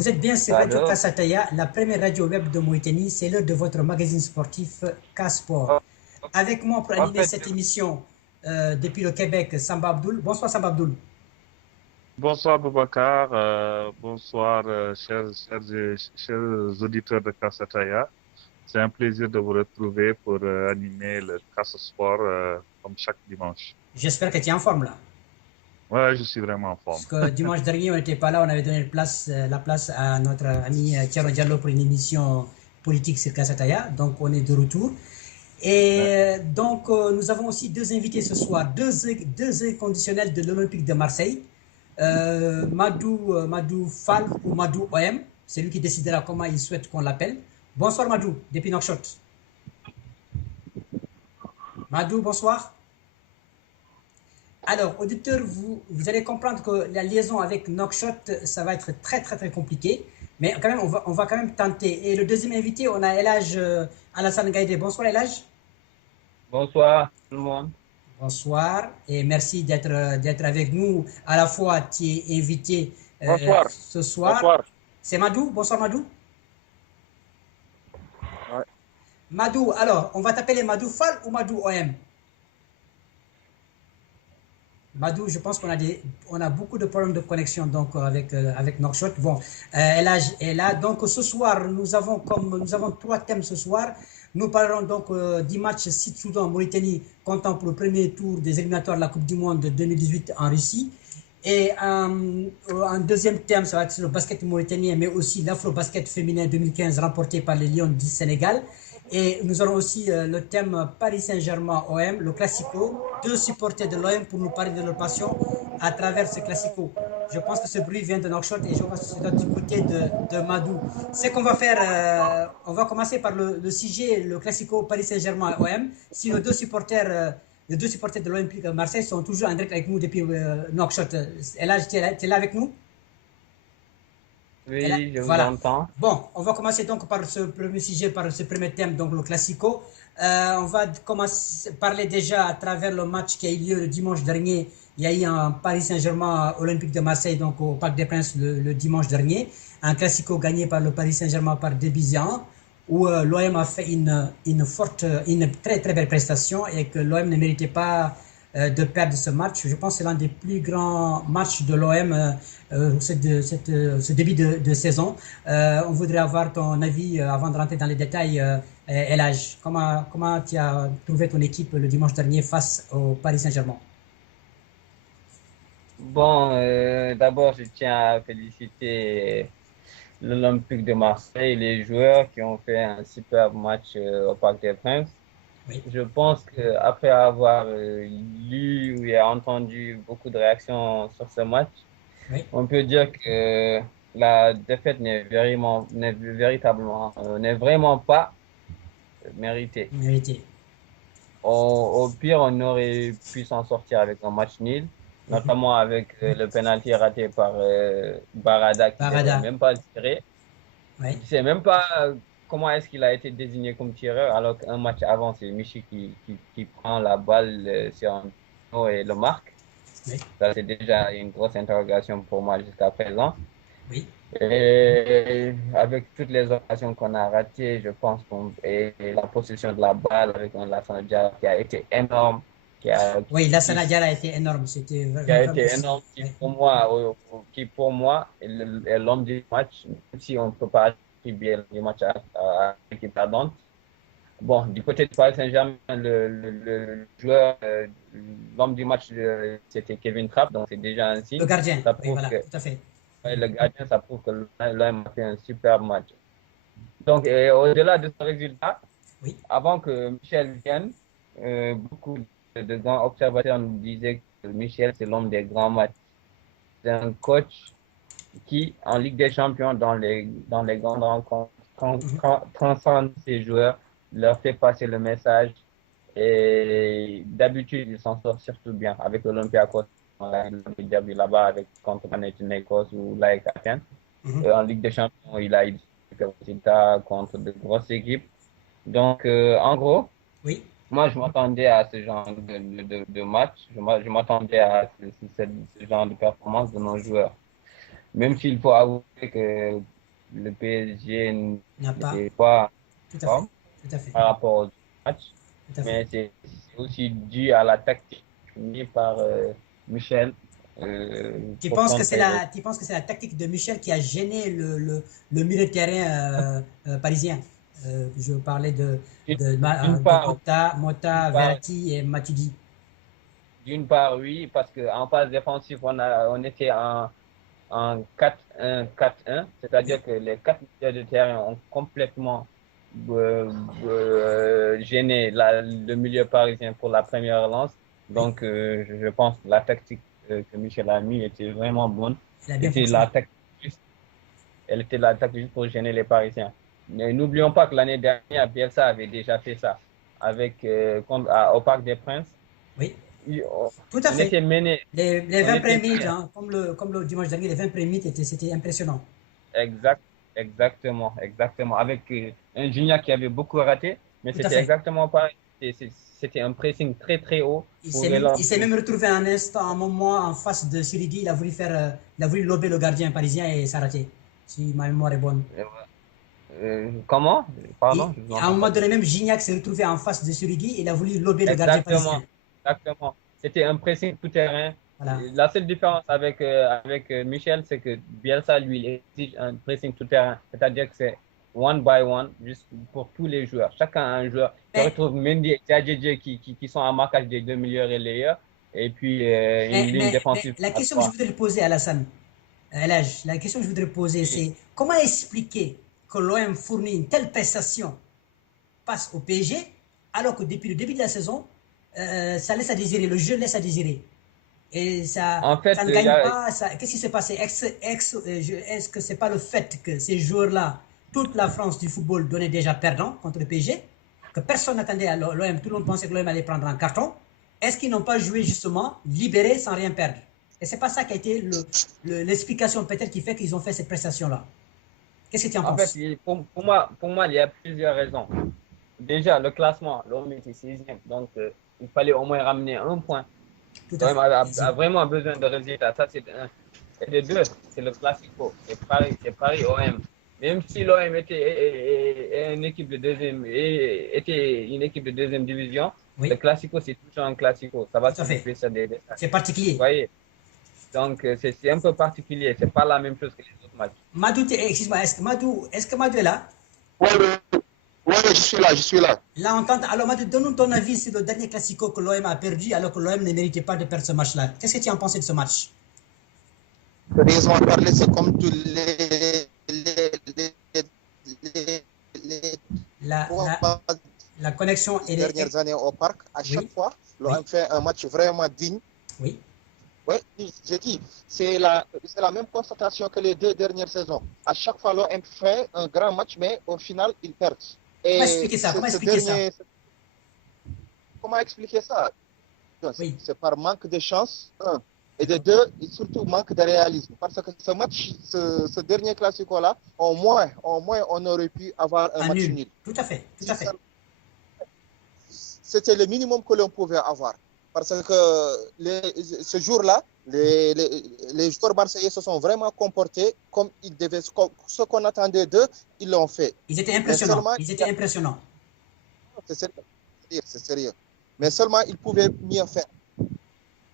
Vous êtes bien sur Radio Alors, Kassataya, la première radio web de Mauritanie. C'est l'heure de votre magazine sportif K-Sport. en Avec moi pour en animer fait, cette émission depuis le Québec, Samba Abdoul. Bonsoir Samba Abdoul. bonsoir Boubacar, bonsoir chers auditeurs de Kassataya. C'est un plaisir de vous retrouver pour animer le Kassa Sport comme chaque dimanche. J'espère que tu es en forme là. Ouais, je suis vraiment en forme. Parce que dimanche dernier, on n'était pas là, on avait donné la place à notre ami Thierry Diallo pour une émission politique sur Kassataya. Donc on est de retour. Et Ouais. nous avons aussi deux invités ce soir, deux inconditionnels de l'Olympique de Marseille. Madou Fall ou Madou OM, c'est lui qui décidera comment il souhaite qu'on l'appelle. Bonsoir Madou, depuis Nouakchott. Madou, bonsoir. Alors, auditeurs, vous allez comprendre que la liaison avec Nouakchott, ça va être très très très compliqué. Mais quand même, on va quand même tenter. Et le deuxième invité, on a Elage Alassane Gaïdé. Bonsoir Elage. Bonsoir tout le monde. Bonsoir et merci d'être avec nous. À la fois, tu es invité Bonsoir. ce soir. Bonsoir. C'est Madou. Bonsoir Madou. Ouais. Madou, alors, on va t'appeler Madou Fall ou Madou OM? Madou, je pense on a beaucoup de problèmes de connexion donc avec Nouakchott. Bon, Elage est là. Donc ce soir, nous avons trois thèmes ce soir. Nous parlerons donc du match Sud-Soudan-Mauritanie comptant pour le premier tour des éliminatoires de la Coupe du Monde 2018 en Russie. Et un deuxième thème, ça va être le basket mauritanien, mais aussi l'afro-basket féminin 2015 remporté par les Lions du Sénégal. Et nous aurons aussi le thème Paris Saint-Germain-OM, le Classico. Deux supporters de l'OM pour nous parler de leur passion à travers ce Classico. Je pense que ce bruit vient de Nouakchott et je pense que c'est du côté de Madou. Ce qu'on va faire, on va commencer par le sujet, le Classico Paris Saint-Germain-OM. Si les deux supporters de l'Olympique de Marseille sont toujours en direct avec nous depuis Nouakchott. Et là, tu es là avec nous? Et là, Oui, je vous voilà. entends. Bon, on va commencer donc par ce premier sujet, par ce premier thème, donc le Classico. On va commencer parler déjà à travers le match qui a eu lieu le dimanche dernier. Il y a eu un Paris Saint-Germain Olympique de Marseille, donc au Parc des Princes le dimanche dernier. Un Classico gagné par le Paris Saint-Germain par 2-1, où l'OM a fait une très très belle prestation et que l'OM ne méritait pas de perdre ce match. Je pense que c'est l'un des plus grands matchs de l'OM ce début de saison. On voudrait avoir ton avis avant de rentrer dans les détails. Elage, comment tu as trouvé ton équipe le dimanche dernier face au Paris Saint-Germain? Bon, d'abord, je tiens à féliciter l'Olympique de Marseille, les joueurs qui ont fait un super match au Parc des Princes. Oui, Je pense qu'après avoir lu ou entendu beaucoup de réactions sur ce match, oui, on peut dire que la défaite n'est vraiment pas méritée. mérité. Au pire, on aurait pu s'en sortir avec un match nul, Mhm. notamment avec le penalty raté par Barada qui devait Barada, même pas le tirer. oui, Je sais même pas comment est-ce qu'il a été désigné comme tireur, alors qu'un match avant, c'est Michi qui prend la balle sur un dos et le marque. oui, Ça, c'est déjà une grosse interrogation pour moi jusqu'à présent. oui. Et avec toutes les occasions qu'on a ratées, je pense et la possession de la balle avec un Lassana Dia qui a été énorme, qui a, Oui, la qui, Sanadiara a été énorme. C'était qui a vraiment. été énorme, Oui. qui pour moi est l'homme du match, même si on ne peut pas attribuer le match à l'équipe perdante. Bon, du côté de Paris Saint-Germain, le joueur, l'homme du match, c'était Kevin Trapp, donc c'est déjà un Le signe. gardien, Ça oui, prouve voilà, que tout à fait. ouais, le gardien, ça prouve que l'OM a fait un super match. Donc, au-delà de ce résultat, Oui, avant que Michel vienne, beaucoup de grands observateurs nous disaient que Michel, c'est l'homme des grands matchs. C'est un coach qui, en Ligue des Champions, dans les grandes rencontres, mhm. transcende ses joueurs, leur fait passer le message. Et d'habitude, il s'en sort surtout bien avec l'Olympiakos. On l'a déjà vu là-bas avec contre Panathinaikos ou l'AEK Athènes. Mhm. En Ligue des Champions, il a eu des résultats contre de grosses équipes. Donc, en gros, Oui, moi, je m'attendais à ce genre de match. Je m'attendais à ce genre de performance de nos joueurs. Même s'il faut avouer que le PSG N'a pas. n'était pas Tout à fait. fort Tout à fait. par rapport au match, Tout à fait. mais c'est aussi dû à la tactique mise par Michel Tu pour penses que c'est contrer les... tu penses que c'est la tactique de Michel qui a gêné le milieu de terrain parisien? Je parlais D'une de part, d'une Mota, part, Verratti et Matuidi. d'une part, oui, parce qu'en phase défensive, on était en 4-1-4-1, Oui, c'est-à-dire que les quatre milieux de terrain ont complètement gêné le milieu parisien pour la première lance. oui, Donc, je pense que la tactique que Michel a mis était vraiment bonne. il a bien C'était la fonctionné. tactique juste, elle était la tactique juste pour gêner les Parisiens. Mais n'oublions pas que l'année dernière, Bielsa avait déjà fait ça avec, au Parc des Princes. Oui, Il- tout à on fait. était mené, Les on 20 premières était minutes, mené. hein, comme le dimanche dernier, les 20 premières minutes, c'était impressionnant. Exact, exactement, exactement. Avec un Junior qui avait beaucoup raté, mais Tout à c'était fait. exactement pareil. C'était un pressing très très haut pour Il s'est même relancer. retrouvé un instant, un moment en face de Sirigi. Il a voulu lober le gardien parisien et ça a raté. Si ma mémoire est bonne. Comment? Pardon, Et je ne vous à un entends moment pas bien. donné, même Gignac s'est retrouvé en face de Sirigi et il a voulu lober le gardien Exactement, parisien. exactement. C'était un pressing tout terrain. Voilà. La seule différence avec Michel, c'est que Bielsa, lui, il exige un pressing tout terrain. C'est-à-dire que c'est one by one, juste pour tous les joueurs. Chacun a un joueur. Tu Mais, retrouves Mendy et Djadjedje qui sont en marquage des deux meilleurs relayeurs. Et puis une ligne mais défensive la à question que je trois. voudrais te poser, Alassane, Elhaj, la question que je voudrais poser, Oui. c'est comment expliquer que l'OM fournit une telle prestation face au PSG, alors que depuis le début de la saison, ça laisse à désirer, le jeu laisse à désirer. Et En fait, ça ne il y gagne a, pas. Qu'est-ce qui s'est passé? Est-ce que c'est pas le fait que ces joueurs-là, toute la France du football donnait déjà perdant contre le PSG, que personne n'attendait à l'OM, tout le monde pensait que l'OM allait prendre un carton. Est-ce qu'ils n'ont pas joué justement libérés sans rien perdre? Et c'est pas ça qui a été l'explication peut-être qui fait qu'ils ont fait cette prestation-là. Qu'est-ce que tu en en fait, penses? pour moi, il y a plusieurs raisons. Déjà, le classement, l'OM était 6e, donc il fallait au moins ramener un point. Tout à L'OM fait. a vraiment besoin de résultats. Ça, c'est un. Et de deux, c'est le Classico. C'est Paris OM. Même si l'OM était une équipe de deuxième, était une équipe de deuxième division, le Oui, Classico, c'est toujours un Classico. Ça va tout à se fait. jouer sur des détails. C'est Vous particulier. voyez? Donc, c'est un peu particulier. C'est pas la même chose que les autres matchs. Madou, excuse-moi, est-ce que Madou est là? Oui, oui, oui, je suis là, je suis là. Là, alors, Madou, donne-nous ton avis sur le dernier Classico que l'OM a perdu, alors que l'OM ne méritait pas de perdre ce match-là. Qu'est-ce que tu en pensais de ce match? Sérieusement parler, c'est comme tous les La, trois la, la connexion, elle dernières années au parc. À chaque Oui, fois, oui, l'OM fait un match vraiment digne. oui. Oui, j'ai dit, c'est la même constatation que les deux dernières saisons. À chaque fois, l'OM fait un grand match, mais au final, ils perdent. Comment Et expliquer ça? Comment ce expliquer ça? dernier, comment expliquer ça? Oui. C'est par manque de chance, un. Et de deux, et surtout manque de réalisme. Parce que ce match, ce dernier classico-là, au moins, on aurait pu avoir un Un match nul. nul. Tout à fait, tout à fait. C'était le minimum que l'on pouvait avoir. Parce que ce jour-là, les joueurs marseillais se sont vraiment comportés comme ils devaient. Ce qu'on attendait d'eux, ils l'ont fait. Ils étaient Mais impressionnants. seulement, Ils étaient impressionnants. c'est sérieux, c'est sérieux. Mais seulement, ils pouvaient mieux faire.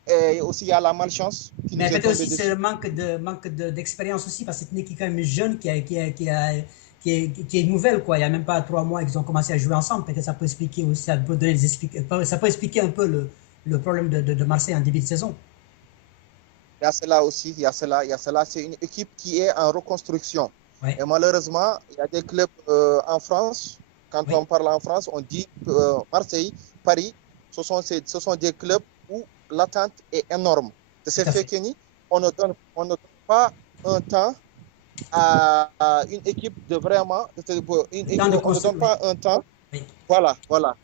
Et aussi, il y a la malchance qui nous Mais est peut-être tombée aussi c'est dessus. le manque d'expérience aussi, parce que c'est une équipe quand même jeune qui est nouvelle, quoi. Il n'y a même pas 3 mois qu'ils ont commencé à jouer ensemble. Peut-être ça peut expliquer aussi, ça peut expliquer un peu le problème de Marseille en début de saison. Il y a cela aussi, il y a cela, il y a cela. C'est une équipe qui est en reconstruction. Ouais, Et malheureusement, il y a des clubs en France. Quand oui, on parle en France, on dit Marseille, Paris, ce sont des clubs où l'attente est énorme. De tout ce à fait fait. que on ne donne pas un temps à une équipe de vraiment, Temps de on ne donne construire, oui, pas un temps. oui. Voilà, voilà.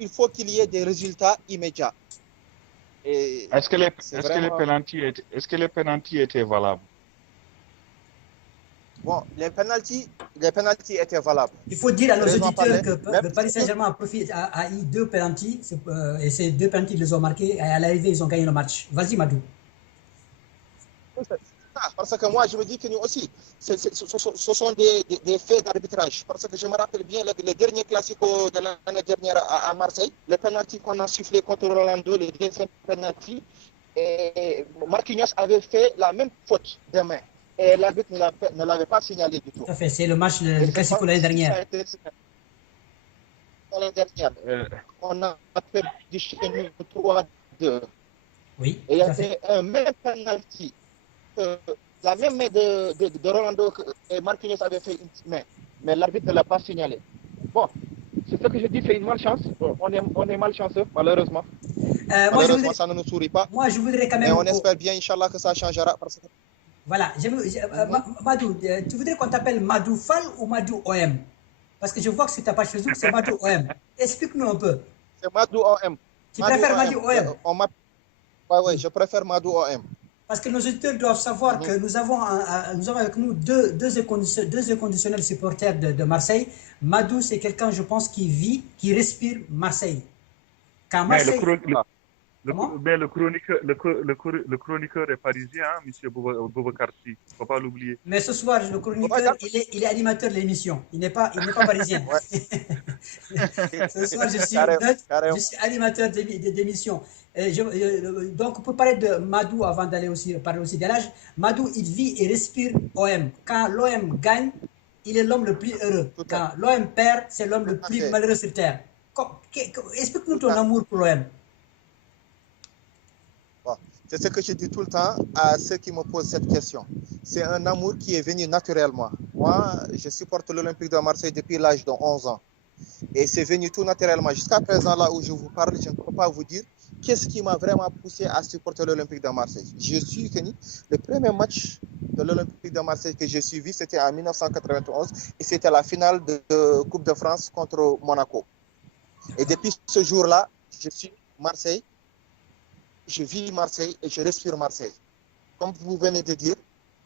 Il faut qu'il y ait des résultats immédiats. Et Est-ce que les, c'est est-ce que les vraiment. penalties étaient valables? Bon, les penalties étaient valables. Il faut dire à nos Sérieusement auditeurs parler, que même le Paris Saint-Germain a eu 2 penalties, et ces 2 penalties, ils les ont marqués, et à l'arrivée, ils ont gagné le match. Vas-y, Madou. Parce que moi, je me dis que nous aussi, ce sont des faits d'arbitrage. Parce que je me rappelle bien le dernier classico de l'année dernière à Marseille, le penalty qu'on a sifflé contre Rolando, le deuxième penalty, et Marquinhos avait fait la même faute de main. Et l'arbitre ne l'avait pas signalé du tout. Tout à fait, c'est le match, le classico l'année dernière. L'année dernière, on a perdu chez nous 3-2. Oui, et il y tout à fait. avait un même penalty. La même main de Rolando et Marquinhos avait fait une main, mais l'arbitre ne l'a pas signalé. Bon, c'est ce que je dis, c'est une malchance. On est malchanceux, malheureusement. Malheureusement, ça ne nous sourit pas. Moi, je voudrais quand même. Mais on espère bien, Inch'Allah, que ça changera. Parce que... Voilà, Madou, tu voudrais qu'on t'appelle Madou Fall ou Madou OM? Parce que je vois que sur ta page Facebook, c'est Madou OM. Explique-nous un peu. C'est Madou OM. Tu préfères Madou OM? Oui, je préfère Madou OM. Parce que nos auditeurs doivent savoir que nous avons avec nous deux inconditionnels supporters de Marseille. Madou, c'est quelqu'un, je pense, qui respire Marseille. Quand Marseille... Mais le chroniqueur est parisien, hein, M. Boubacar Sy. Il ne faut pas l'oublier. Mais ce soir, le chroniqueur, il est animateur de l'émission. Il n'est pas parisien. Ce soir, je suis animateur d'émission. Donc, pour parler de Madou, avant d'aller parler aussi d'Elhadj, Madou, il vit et respire OM. Quand l'OM gagne, il est l'homme le plus heureux. Quand l'OM perd, c'est l'homme le plus malheureux sur Terre. Explique-nous ton amour pour l'OM. C'est ce que je dis tout le temps à ceux qui me posent cette question. C'est un amour qui est venu naturellement. Moi, je supporte l'Olympique de Marseille depuis l'âge de 11 ans. Et c'est venu tout naturellement. Jusqu'à présent, là où je vous parle, je ne peux pas vous dire qu'est-ce qui m'a vraiment poussé à supporter l'Olympique de Marseille. Je suis connu. Le premier match de l'Olympique de Marseille que j'ai suivi, c'était en 1991 et c'était la finale de Coupe de France contre Monaco. Et depuis ce jour-là, je suis Marseille. Je vis Marseille et je respire Marseille. Comme vous venez de dire,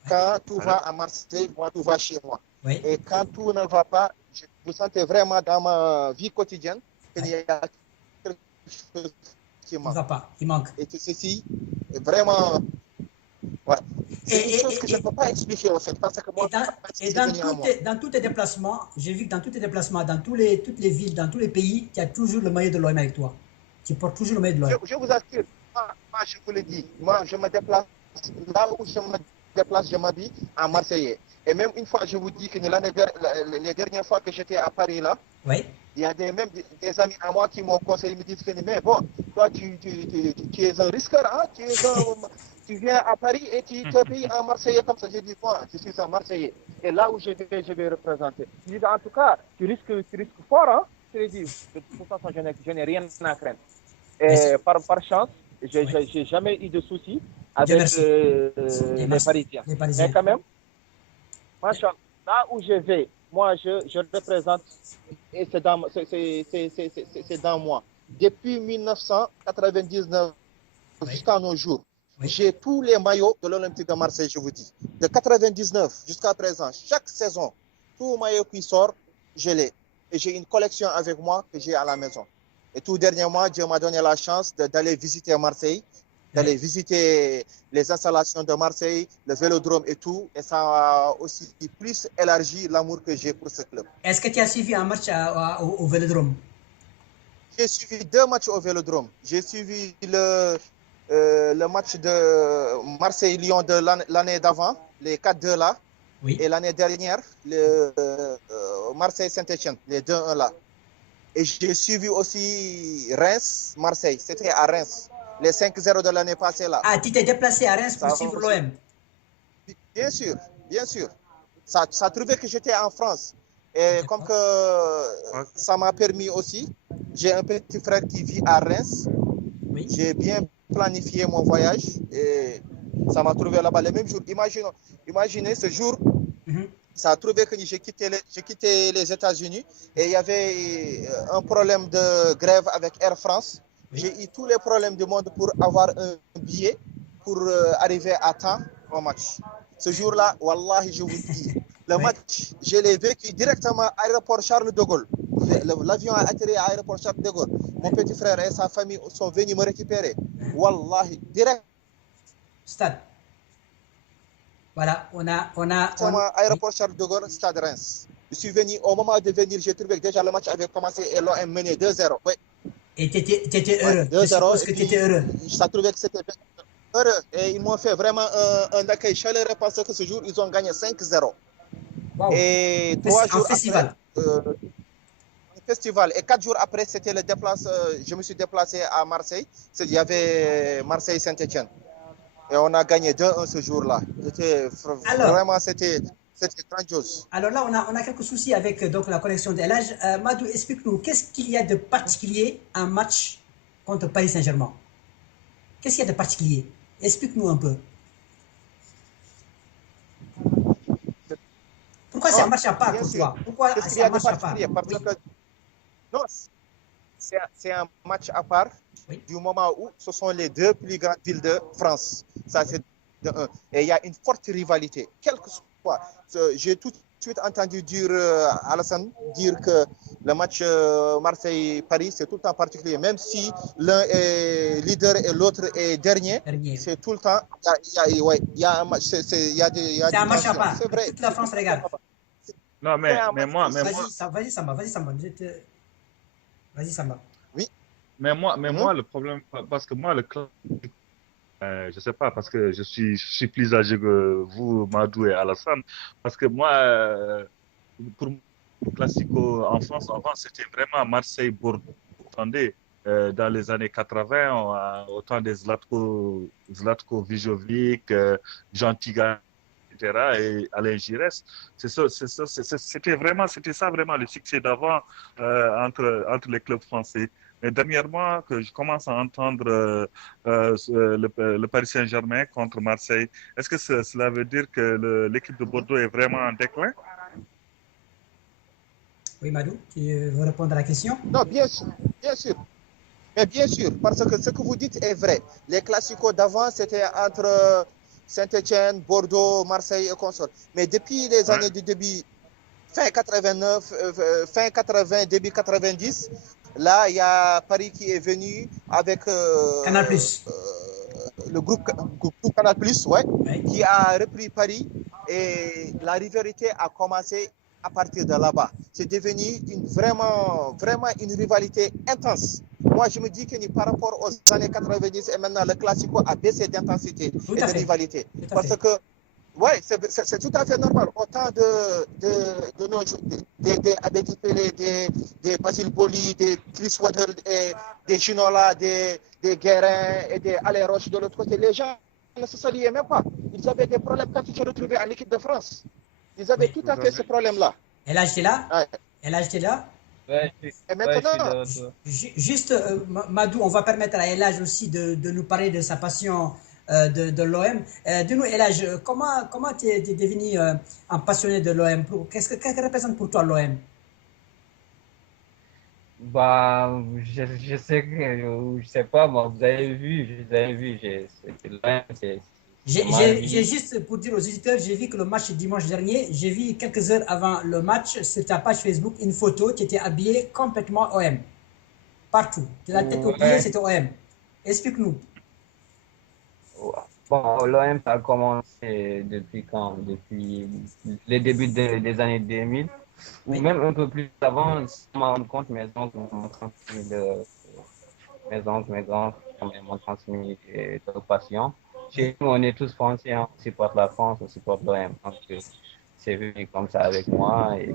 quand tout va à Marseille, moi, tout va chez moi. Oui. Et quand tout ne va pas, vous sentez vraiment dans ma vie quotidienne qu'il y a quelque chose qui manque. Il ne va pas, il manque. Et tout ceci, vraiment, ouais. C'est une chose que je ne peux pas expliquer en fait. Parce que moi, dans tous tes déplacements, j'ai vu que dans tous tes déplacements, dans toutes les villes, dans tous les pays, tu as toujours le maillot de l'OM avec toi. Tu portes toujours le maillot de l'OM. Je vous assure. Moi, je vous le dis, moi, je me déplace, là où je me déplace, je m'habille en Marseillais. Et même une fois, je vous dis que les dernières fois que j'étais à Paris, là, oui. Il y a même des amis à moi qui m'ont conseillé, me disent que, mais bon, toi, tu es un risqueur, hein? Tu viens à Paris et tu te payes en Marseillais comme ça. J'ai dit, moi, je suis un Marseillais. Et là où je vais représenter. Je dis, en tout cas, tu risques fort, hein? Je dis, de toute façon, je n'ai rien à craindre. Et par chance, j'ai jamais eu de soucis avec les Parisiens. Mais quand même, là où je vais, moi, je représente, et c'est dans moi. Depuis 1999 jusqu'à nos jours, j'ai tous les maillots de l'Olympique de Marseille, je vous dis. De 1999 jusqu'à présent, chaque saison, tout maillot qui sort, je l'ai. Et j'ai une collection avec moi que j'ai à la maison. Et tout dernièrement, Dieu m'a donné la chance d'aller visiter Marseille, d'aller visiter les installations de Marseille, le Vélodrome et tout. Et ça a aussi plus élargi l'amour que j'ai pour ce club. Est-ce que tu as suivi un match au Vélodrome? J'ai suivi 2 matchs au Vélodrome. J'ai suivi le match de Marseille-Lyon de l'année d'avant, les 4-2 là. Oui. Et l'année dernière, le Marseille-Saint-Etienne, les 2-1 là. Et j'ai suivi aussi Reims-Marseille. C'était à Reims. Les 5-0 de l'année passée là. Ah, tu t'es déplacé à Reims pour suivre l'OM? Bien sûr, bien sûr. Ça trouvait que j'étais en France. Et comme que ça m'a permis aussi, j'ai un petit frère qui vit à Reims. Oui. J'ai bien planifié mon voyage et ça m'a trouvé là-bas le même jour. Imaginez ce jour, ça a trouvé que j'ai quitté les États-Unis et il y avait un problème de grève avec Air France. Oui. J'ai eu tous les problèmes du monde pour avoir un billet pour arriver à temps au match. Ce jour-là, wallahi, je vous dis, le match, je l'ai vécu directement à l'aéroport Charles de Gaulle. L'avion a atterri à l'aéroport Charles de Gaulle. Mon petit frère et sa famille sont venus me récupérer. Wallahi, direct. Stade. Voilà, Aéroport Charles de Gaulle, Stade Reims. Je suis venu, au moment de venir, j'ai trouvé que déjà le match avait commencé et l'OM menait 2-0. Oui. Et tu étais heureux. Ouais, 2-0. Je suppose que tu étais heureux. Je trouvais que c'était heureux. Et ils m'ont fait vraiment un accueil chaleureux parce que ce jour, ils ont gagné 5-0. Wow. Et 3 jours festival. après, un festival. Et 4 jours après, c'était le déplacement. Je me suis déplacé à Marseille. Il y avait Marseille-Saint-Etienne. Et on a gagné 2-1 ce jour-là. Vraiment, c'était grandiose. Alors là, on a quelques soucis avec donc, la connexion d'El Hadj. Madou, explique-nous, qu'est-ce qu'il y a de particulier en match contre Paris Saint-Germain? Qu'est-ce qu'il y a de particulier? Explique-nous un peu. Pourquoi c'est un match à part pour toi? Pourquoi c'est un match à part? Non, c'est un match à part du moment où ce sont les deux plus grandes villes de France. Ça, c'est de un. Et il y a une forte rivalité. Quel que soit. J'ai tout de suite entendu dire, Alassane, dire que le match Marseille-Paris, c'est tout le temps particulier. Même si l'un est leader et l'autre est dernier. C'est tout le temps. Il y a un match. C'est un match à part. C'est vrai. Toute la France regarde. Non, mais moi. Vas-y, Samba. Vas-y, Samba. Oui. Mais moi, le problème, parce que moi, le club, je sais pas, parce que je suis plus âgé que vous, Madou et Alassane, parce que moi, pour le Classico en France, avant, c'était vraiment Marseille-Bordeaux. Attendez, dans les années 80, au temps des Zlatko Vijovic, Jean Tiga, etc., et Alain Giresse, c'était ça vraiment le succès d'avant entre les clubs français. Mais dernièrement, que je commence à entendre le Paris Saint-Germain contre Marseille, est-ce que cela veut dire que l'équipe de Bordeaux est vraiment en déclin? Oui, Madou, tu veux répondre à la question? Non, bien sûr, bien sûr. Mais bien sûr, parce que ce que vous dites est vrai. Les classicos d'avant, c'était entre Saint-Etienne, Bordeaux, Marseille et consorts. Mais depuis les années du début, fin 89, fin 80, début 90, là, il y a Paris qui est venu avec Canal+. Le groupe Canal+, qui a repris Paris et la rivalité a commencé à partir de là-bas. C'est devenu vraiment une rivalité intense. Moi, je me dis que par rapport aux années 90 et maintenant, le Classico a baissé d'intensité et de rivalité. Parce que, oui, c'est tout à fait normal. Autant de nos des Abedi Pelé, des Basile Boli, des Chris Waddle, des Ginola, des Guérin et des Alain Roche de l'autre côté, les gens ne se saluaient même pas. Ils avaient des problèmes quand ils se retrouvaient en équipe de France. Ils avaient tout à fait ce problème-là. Et là, j'étais là. Ouais. Et là, j'étais là. Ouais, et maintenant, juste, Madou, on va permettre à El Hadj aussi de nous parler de sa passion de l'OM. Dis-nous, El Hadj, comment tu es devenu un passionné de l'OM? Qu'est-ce que représente pour toi l'OM? Bah, je sais pas, moi, vous avez vu, l'OM, J'ai juste pour dire aux auditeurs, j'ai vu que le match dimanche dernier, j'ai vu quelques heures avant le match sur ta page Facebook une photo qui était habillée complètement OM. Partout. De la tête aux pieds, c'était OM. Explique-nous. Bon, l'OM, ça a commencé depuis quand? Depuis les débuts des années 2000, ou même un peu plus avant, je me rends compte, mes oncles m'ont transmis leur passion. Chez nous, on est tous français, hein. On supporte la France, on supporte l'OM. Donc, c'est venu comme ça avec moi et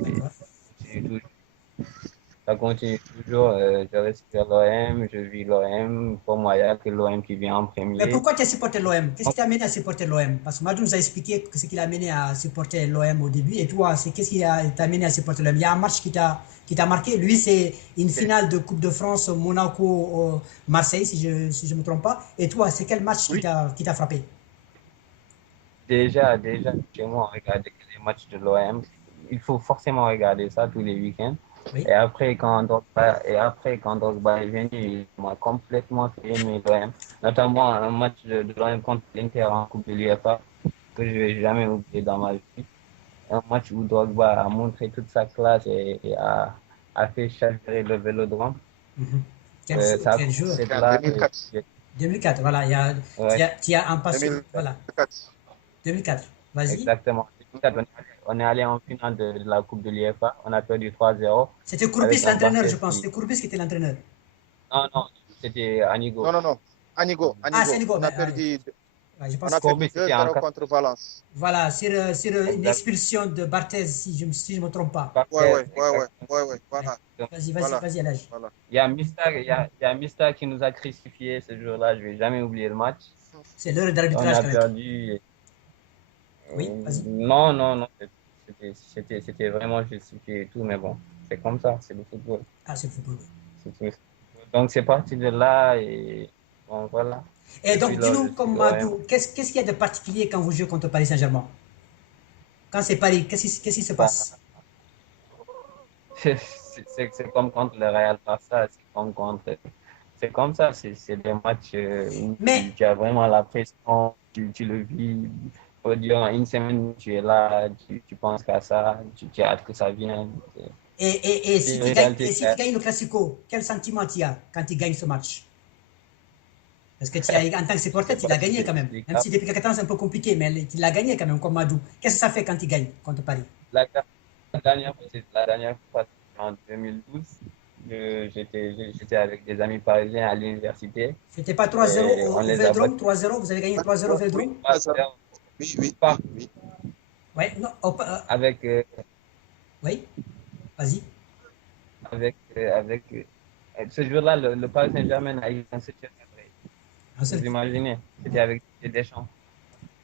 ça continue toujours. Je respire l'OM, je vis l'OM. Pour moi, il n'y a que l'OM qui vient en premier. Mais pourquoi tu as supporté l'OM? Qu'est-ce qui t'a amené à supporter l'OM? Parce que Madou nous a expliqué ce qui l'a amené à supporter l'OM au début. Et toi, qu'est-ce qui t'a amené à supporter l'OM? Il y a un match qui t'a marqué. Lui, c'est une finale de Coupe de France Monaco-Marseille, si je ne me trompe pas. Et toi, c'est quel match qui t'a frappé? Déjà, chez moi, on regarde les matchs de l'OM. Il faut forcément regarder ça tous les week-ends. Oui. Et après, quand Drogba est venu, il m'a complètement fait aimer l'OM. Notamment un match de l'OM contre l'Inter en Coupe de l'UEFA que je ne vais jamais oublier dans ma vie. Un match où Drogba a montré toute sa classe et a fait chavirer le Vélodrome. Quel joueur? C'est en 2004. 2004, voilà. Il y a un passé. 2004. Voilà. 2004. Vas-y. Exactement. On est allé en finale de la Coupe de l'UEFA. On a perdu 3-0 C'était Courbis avec un l'entraîneur, je Barthez pense. qui... C'était Courbis qui était l'entraîneur. Non, non, c'était Anigo. Non, non, non. Anigo, Ah, c'est Anigo. Nigo. On a perdu, Ouais, je on pense a que Courbis, perdu c'était en 2-0 contre Valence. voilà, sur une Exact. expulsion de Barthez, si je me trompe pas. Ouais, Barthez, ouais, ouais, ouais, exactement. ouais, ouais. Voilà, Vas-y, vas-y, voilà, vas-y, Alage. voilà. Il y a Mista, il y a Mista qui nous a crucifiés ce jour-là. Je vais jamais oublier le match. C'est l'heure On d'arbitrage a quand même. perdu. Oui, vas-y. Non, non, non. C'était vraiment justifié et tout, mais bon, c'est comme ça, c'est le football. Ah, c'est le football. C'est tout. Donc c'est parti de là et bon, voilà. Et Depuis donc, là, dis-nous, je suis comme OM. Madou, qu'est-ce qu'il y a de particulier quand vous jouez contre Paris Saint-Germain? Quand c'est Paris, qu'est-ce qui se Bon, passe? c'est comme contre le Real Barça, c'est comme ça, c'est des matchs où Mais, tu as vraiment la pression, tu le vis. Durant une semaine, tu es là, tu penses qu'à ça, tu as hâte que ça vienne. et C'est si une tu gagnes, et réalité. si tu gagnes le Classico, quel sentiment tu as quand tu gagnes ce match? Parce que tu as, en tant que supporter, C'est tu pas l'as gagné quand même. Même explicable. si depuis quelques temps c'est un peu compliqué, mais tu l'as gagné quand même, comme Madou. Qu'est-ce que ça fait quand tu gagnes contre Paris? La, la dernière fois, c'était en 2012. J'étais avec des amis parisiens à l'université C'était pas 3-0 et on au les a Vélodrome? battus 3-0, vous avez gagné 3-0 au oui, Vélodrome? 3-0 Oui, oui, par- oui, oui. Ouais, non, avec, oui, vas-y. ce jour-là, le Paris Saint-Germain a eu un septième degré. Un seul. Vous imaginez, c'était avec Deschamps.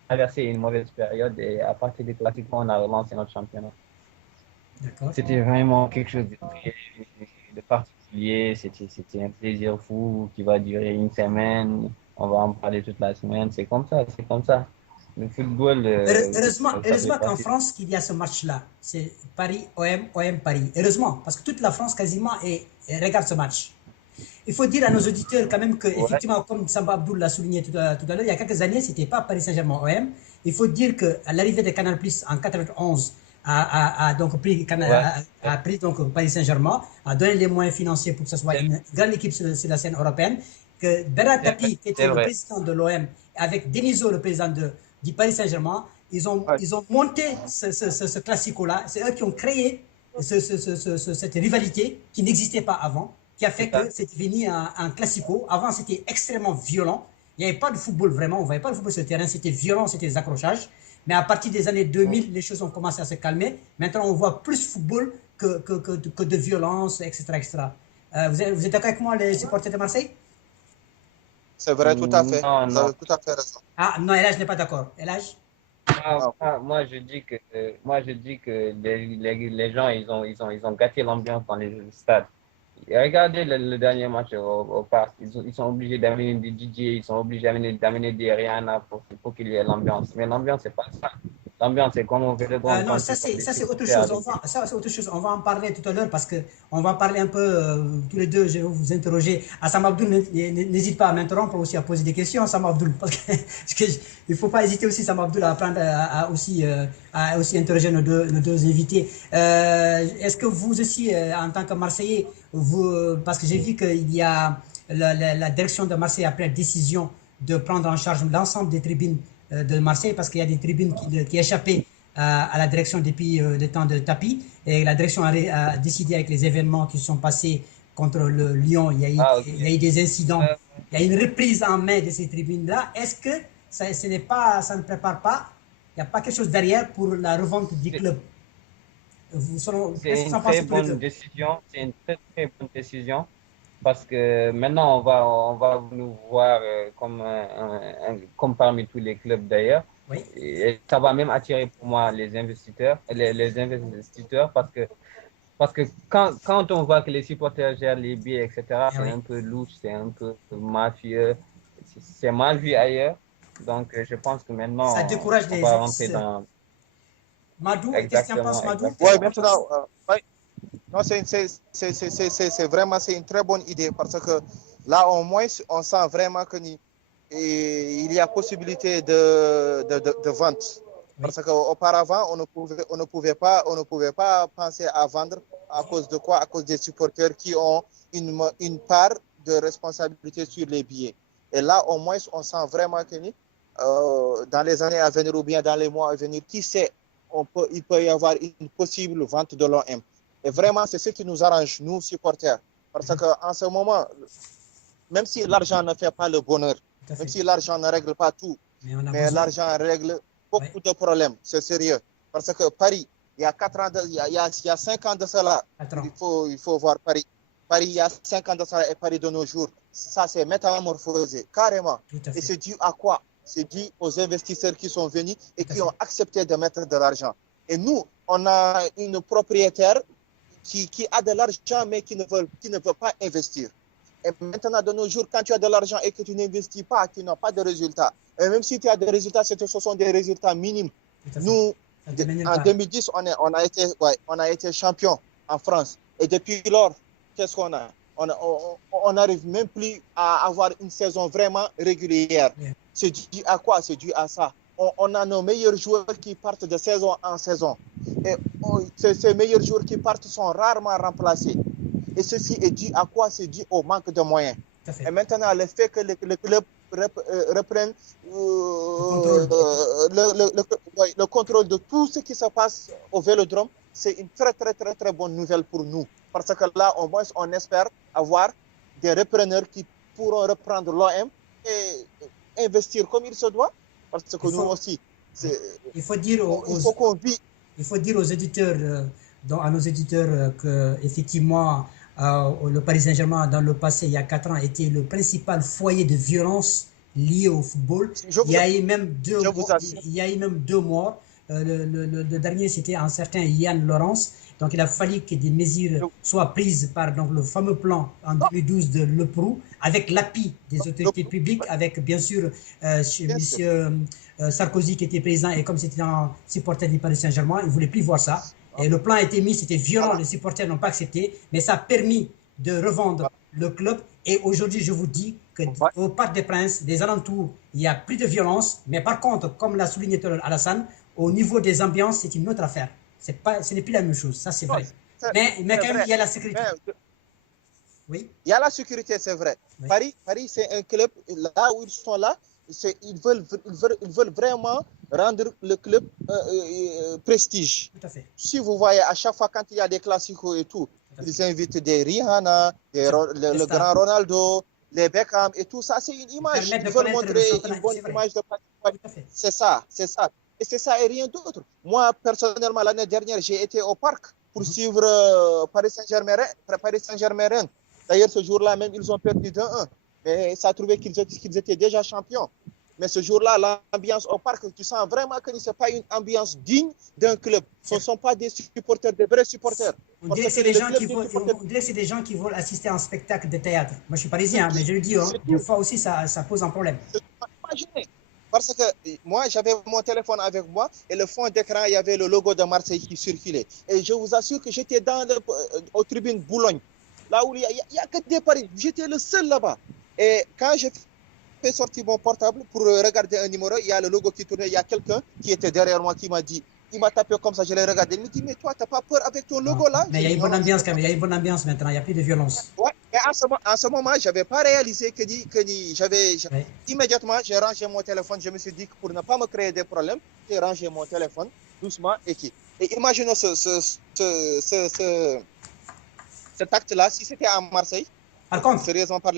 On a traversé une mauvaise période et à partir des classiques, on a relancé notre championnat. D'accord. C'était vraiment quelque chose de particulier. C'était un plaisir fou qui va durer une semaine. On va en parler toute la semaine. C'est comme ça, c'est comme ça. Le football, Heureusement, ça fait heureusement qu'en partie. France, qu'il y a ce match-là. C'est Paris, OM, OM, Paris. Heureusement, parce que toute la France quasiment regarde ce match. Il faut dire à nos auditeurs quand même que, Ouais, effectivement, comme Samba Abdoul l'a souligné tout à l'heure, il y a quelques années, c'était pas Paris Saint-Germain OM. Il faut dire qu'à l'arrivée de Canal Plus en 91, a donc pris, ouais, a pris donc Paris Saint-Germain, a donné les moyens financiers pour que ce soit c'est une grande équipe sur la scène européenne. Que Bernard c'est vrai, Tapie, qui était c'est le vrai. président de l'OM, avec Denisot, le président du Paris Saint-Germain, Ouais. ils ont monté ce classico-là. C'est eux qui ont créé cette rivalité qui n'existait pas avant, qui a fait C'est ça. que c'est devenu un classico. Avant, c'était extrêmement violent. Il n'y avait pas de football vraiment, on ne voyait pas le football sur le terrain, c'était violent, c'était des accrochages. Mais à partir des années 2000, les choses ont commencé à se calmer. Maintenant, on voit plus de football que de violence, etc. etc. Vous êtes d'accord avec moi, les supporters de Marseille? C'est vrai, tout à fait. Non, Vous non. avez tout à fait raison. Ah non, Elage n'est pas d'accord. Elage? Ah, Moi, je dis que les gens, ils ont gâté l'ambiance dans les stades. Et regardez le dernier match au parc. Ils sont obligés d'amener des DJ, ils sont obligés d'amener des Rihanna pour qu'il y ait l'ambiance. Mais l'ambiance, c'est pas ça. L'ambiance, c'est comme on veut le grand Non, quand tu les ça c'est autre supporters chose. avec Ça c'est autre chose. On va en parler tout à l'heure parce que on va parler un peu tous les deux. Je vais vous interroger. Sam Abdoul, n'hésite pas à m'interrompre aussi à poser des questions, Sam Abdoul, parce que il faut pas hésiter aussi, Sam Abdoul, à apprendre à aussi interroger nos deux invités. Est-ce que vous aussi, en tant que Marseillais, parce que j'ai vu qu'il y a la direction de Marseille a pris la décision de prendre en charge l'ensemble des tribunes de Marseille parce qu'il y a des tribunes qui échappaient à la direction depuis le temps de Tapie. Et la direction a décidé avec les événements qui sont passés contre le Lyon, Ah, ok. il y a eu des incidents, Euh, il y a une reprise en main de ces tribunes-là. Est-ce que ça ne prépare pas, il n'y a pas quelque chose derrière pour la revente du club? Qu'est-ce C'est que vous une en très pensez tous les bonne deux? décision. C'est une très, très bonne décision parce que maintenant, on va nous voir comme, comme parmi tous les clubs d'ailleurs. Oui, Et ça va même attirer pour moi les investisseurs parce que quand on voit que les supporters gèrent les billets, etc., eh c'est oui. un peu louche, c'est un peu mafieux, c'est mal vu ailleurs. Donc, je pense que Ça maintenant, décourage on les va rentrer investisseurs. dans... Madou, qu'est-ce que tu en penses, Exactement, Madou? Qu'est-ce ouais, que tu exactement. en penses? maintenant, ouais. Non, c'est vraiment c'est une très bonne idée parce que là, au moins, on sent vraiment il y a possibilité de vente. Oui, Parce qu'auparavant, on ne pouvait pas penser à vendre à cause de quoi? À cause des supporters qui ont une part de responsabilité sur les billets. Et là, au moins, on sent vraiment dans les années à venir ou bien dans les mois à venir, qui sait, il peut y avoir une possible vente de l'OM. Et vraiment, c'est ce qui nous arrange, nous, supporters. Parce qu'en ce moment, même si l'argent ne fait pas le bonheur, même si l'argent ne règle pas tout, mais l'argent règle beaucoup de problèmes, c'est sérieux. Parce que Paris, il y a 4 ans, il y a 5 ans de cela, il faut voir Paris. Paris, il y a 5 ans de cela et Paris de nos jours, ça s'est métamorphosé, carrément. Et c'est dû à quoi? C'est dû aux investisseurs qui sont venus et qui ont accepté de mettre de l'argent. Et nous, on a une propriétaire qui a de l'argent mais qui ne veut pas investir. Et maintenant, de nos jours, quand tu as de l'argent et que tu n'investis pas, tu n'as pas de résultats. Et même si tu as des résultats, ce sont des résultats minimes. Nous, en 2010, on a été champion en France. Et depuis lors, qu'est-ce qu'on a? On n'arrive même plus à avoir une saison vraiment régulière. C'est dû à quoi? C'est dû à ça. On a nos meilleurs joueurs qui partent de saison en saison. Et ces meilleurs joueurs qui partent sont rarement remplacés. Et ceci est dû à quoi? C'est dû au manque de moyens. Et maintenant, le fait que le club reprenne le contrôle de tout ce qui se passe au Vélodrome, c'est une très bonne nouvelle pour nous. Parce que là, au moins, on espère avoir des repreneurs qui pourront reprendre l'OM et investir comme il se doit. Parce que nous aussi, il faut dire aux éditeurs, à nos éditeurs que effectivement, le Paris Saint-Germain, dans le passé, il y a 4 ans, était le principal foyer de violence lié au football. Il y a eu même 2 morts. Le dernier, c'était un certain Yann Laurence. Donc, il a fallu que des mesures soient prises par donc, le fameux plan en 2012 de Leproux, avec l'appui des autorités publiques, avec bien sûr M. Sarkozy qui était président et comme c'était un supporter du Paris Saint-Germain, il ne voulait plus voir ça. Et le plan a été mis, c'était violent, les supporters n'ont pas accepté, mais ça a permis de revendre le club. Et aujourd'hui, je vous dis qu'au Parc des Princes, des alentours, il n'y a plus de violence. Mais par contre, comme l'a souligné tout à l'heure Alassane, au niveau des ambiances, c'est une autre affaire. Ce n'est plus la même chose, ça c'est vrai. Mais quand même, il y a la sécurité. Oui. Il y a la sécurité, c'est vrai. Oui. Paris c'est un club, là où ils sont là, ils veulent vraiment rendre le club prestige. Tout à fait. Si vous voyez, à chaque fois quand il y a des classicos et tout, ils invitent des Rihanna, le grand Ronaldo, les Beckham et tout ça, c'est une image. Ils veulent montrer une bonne image de Paris. C'est ça. Et c'est ça et rien d'autre. Moi, personnellement, l'année dernière, j'ai été au parc pour suivre Paris Saint-Germain. D'ailleurs, ce jour-là, même, ils ont perdu 2-1. Mais ça a trouvé qu'ils étaient déjà champions. Mais ce jour-là, l'ambiance au parc, tu sens vraiment que ce n'est pas une ambiance digne d'un club. Ce ne sont pas des supporters, des vrais supporters. On dirait que c'est des gens qui veulent assister à un spectacle de théâtre. Moi, je suis parisien, mais je le dis, des fois aussi, ça pose un problème. Imaginez. Parce que moi, j'avais mon téléphone avec moi et le fond d'écran, il y avait le logo de Marseille qui circulait. Et je vous assure que j'étais aux tribunes Boulogne, là où il n'y a que des paris. J'étais le seul là-bas. Et quand j'ai fait sortir mon portable pour regarder un numéro, il y a le logo qui tournait. Il y a quelqu'un qui était derrière moi qui m'a dit, il m'a tapé comme ça, je l'ai regardé. Il me dit, mais toi, tu n'as pas peur avec ton logo là? Mais il y a une bonne ambiance quand même, il y a une bonne ambiance maintenant, il n'y a plus de violence. Ouais, mais en ce moment, je n'avais pas réalisé que immédiatement, j'ai rangé mon téléphone. Je me suis dit que pour ne pas me créer des problèmes, j'ai rangé mon téléphone doucement et imaginons cet acte-là, si c'était à Marseille. Par contre, avant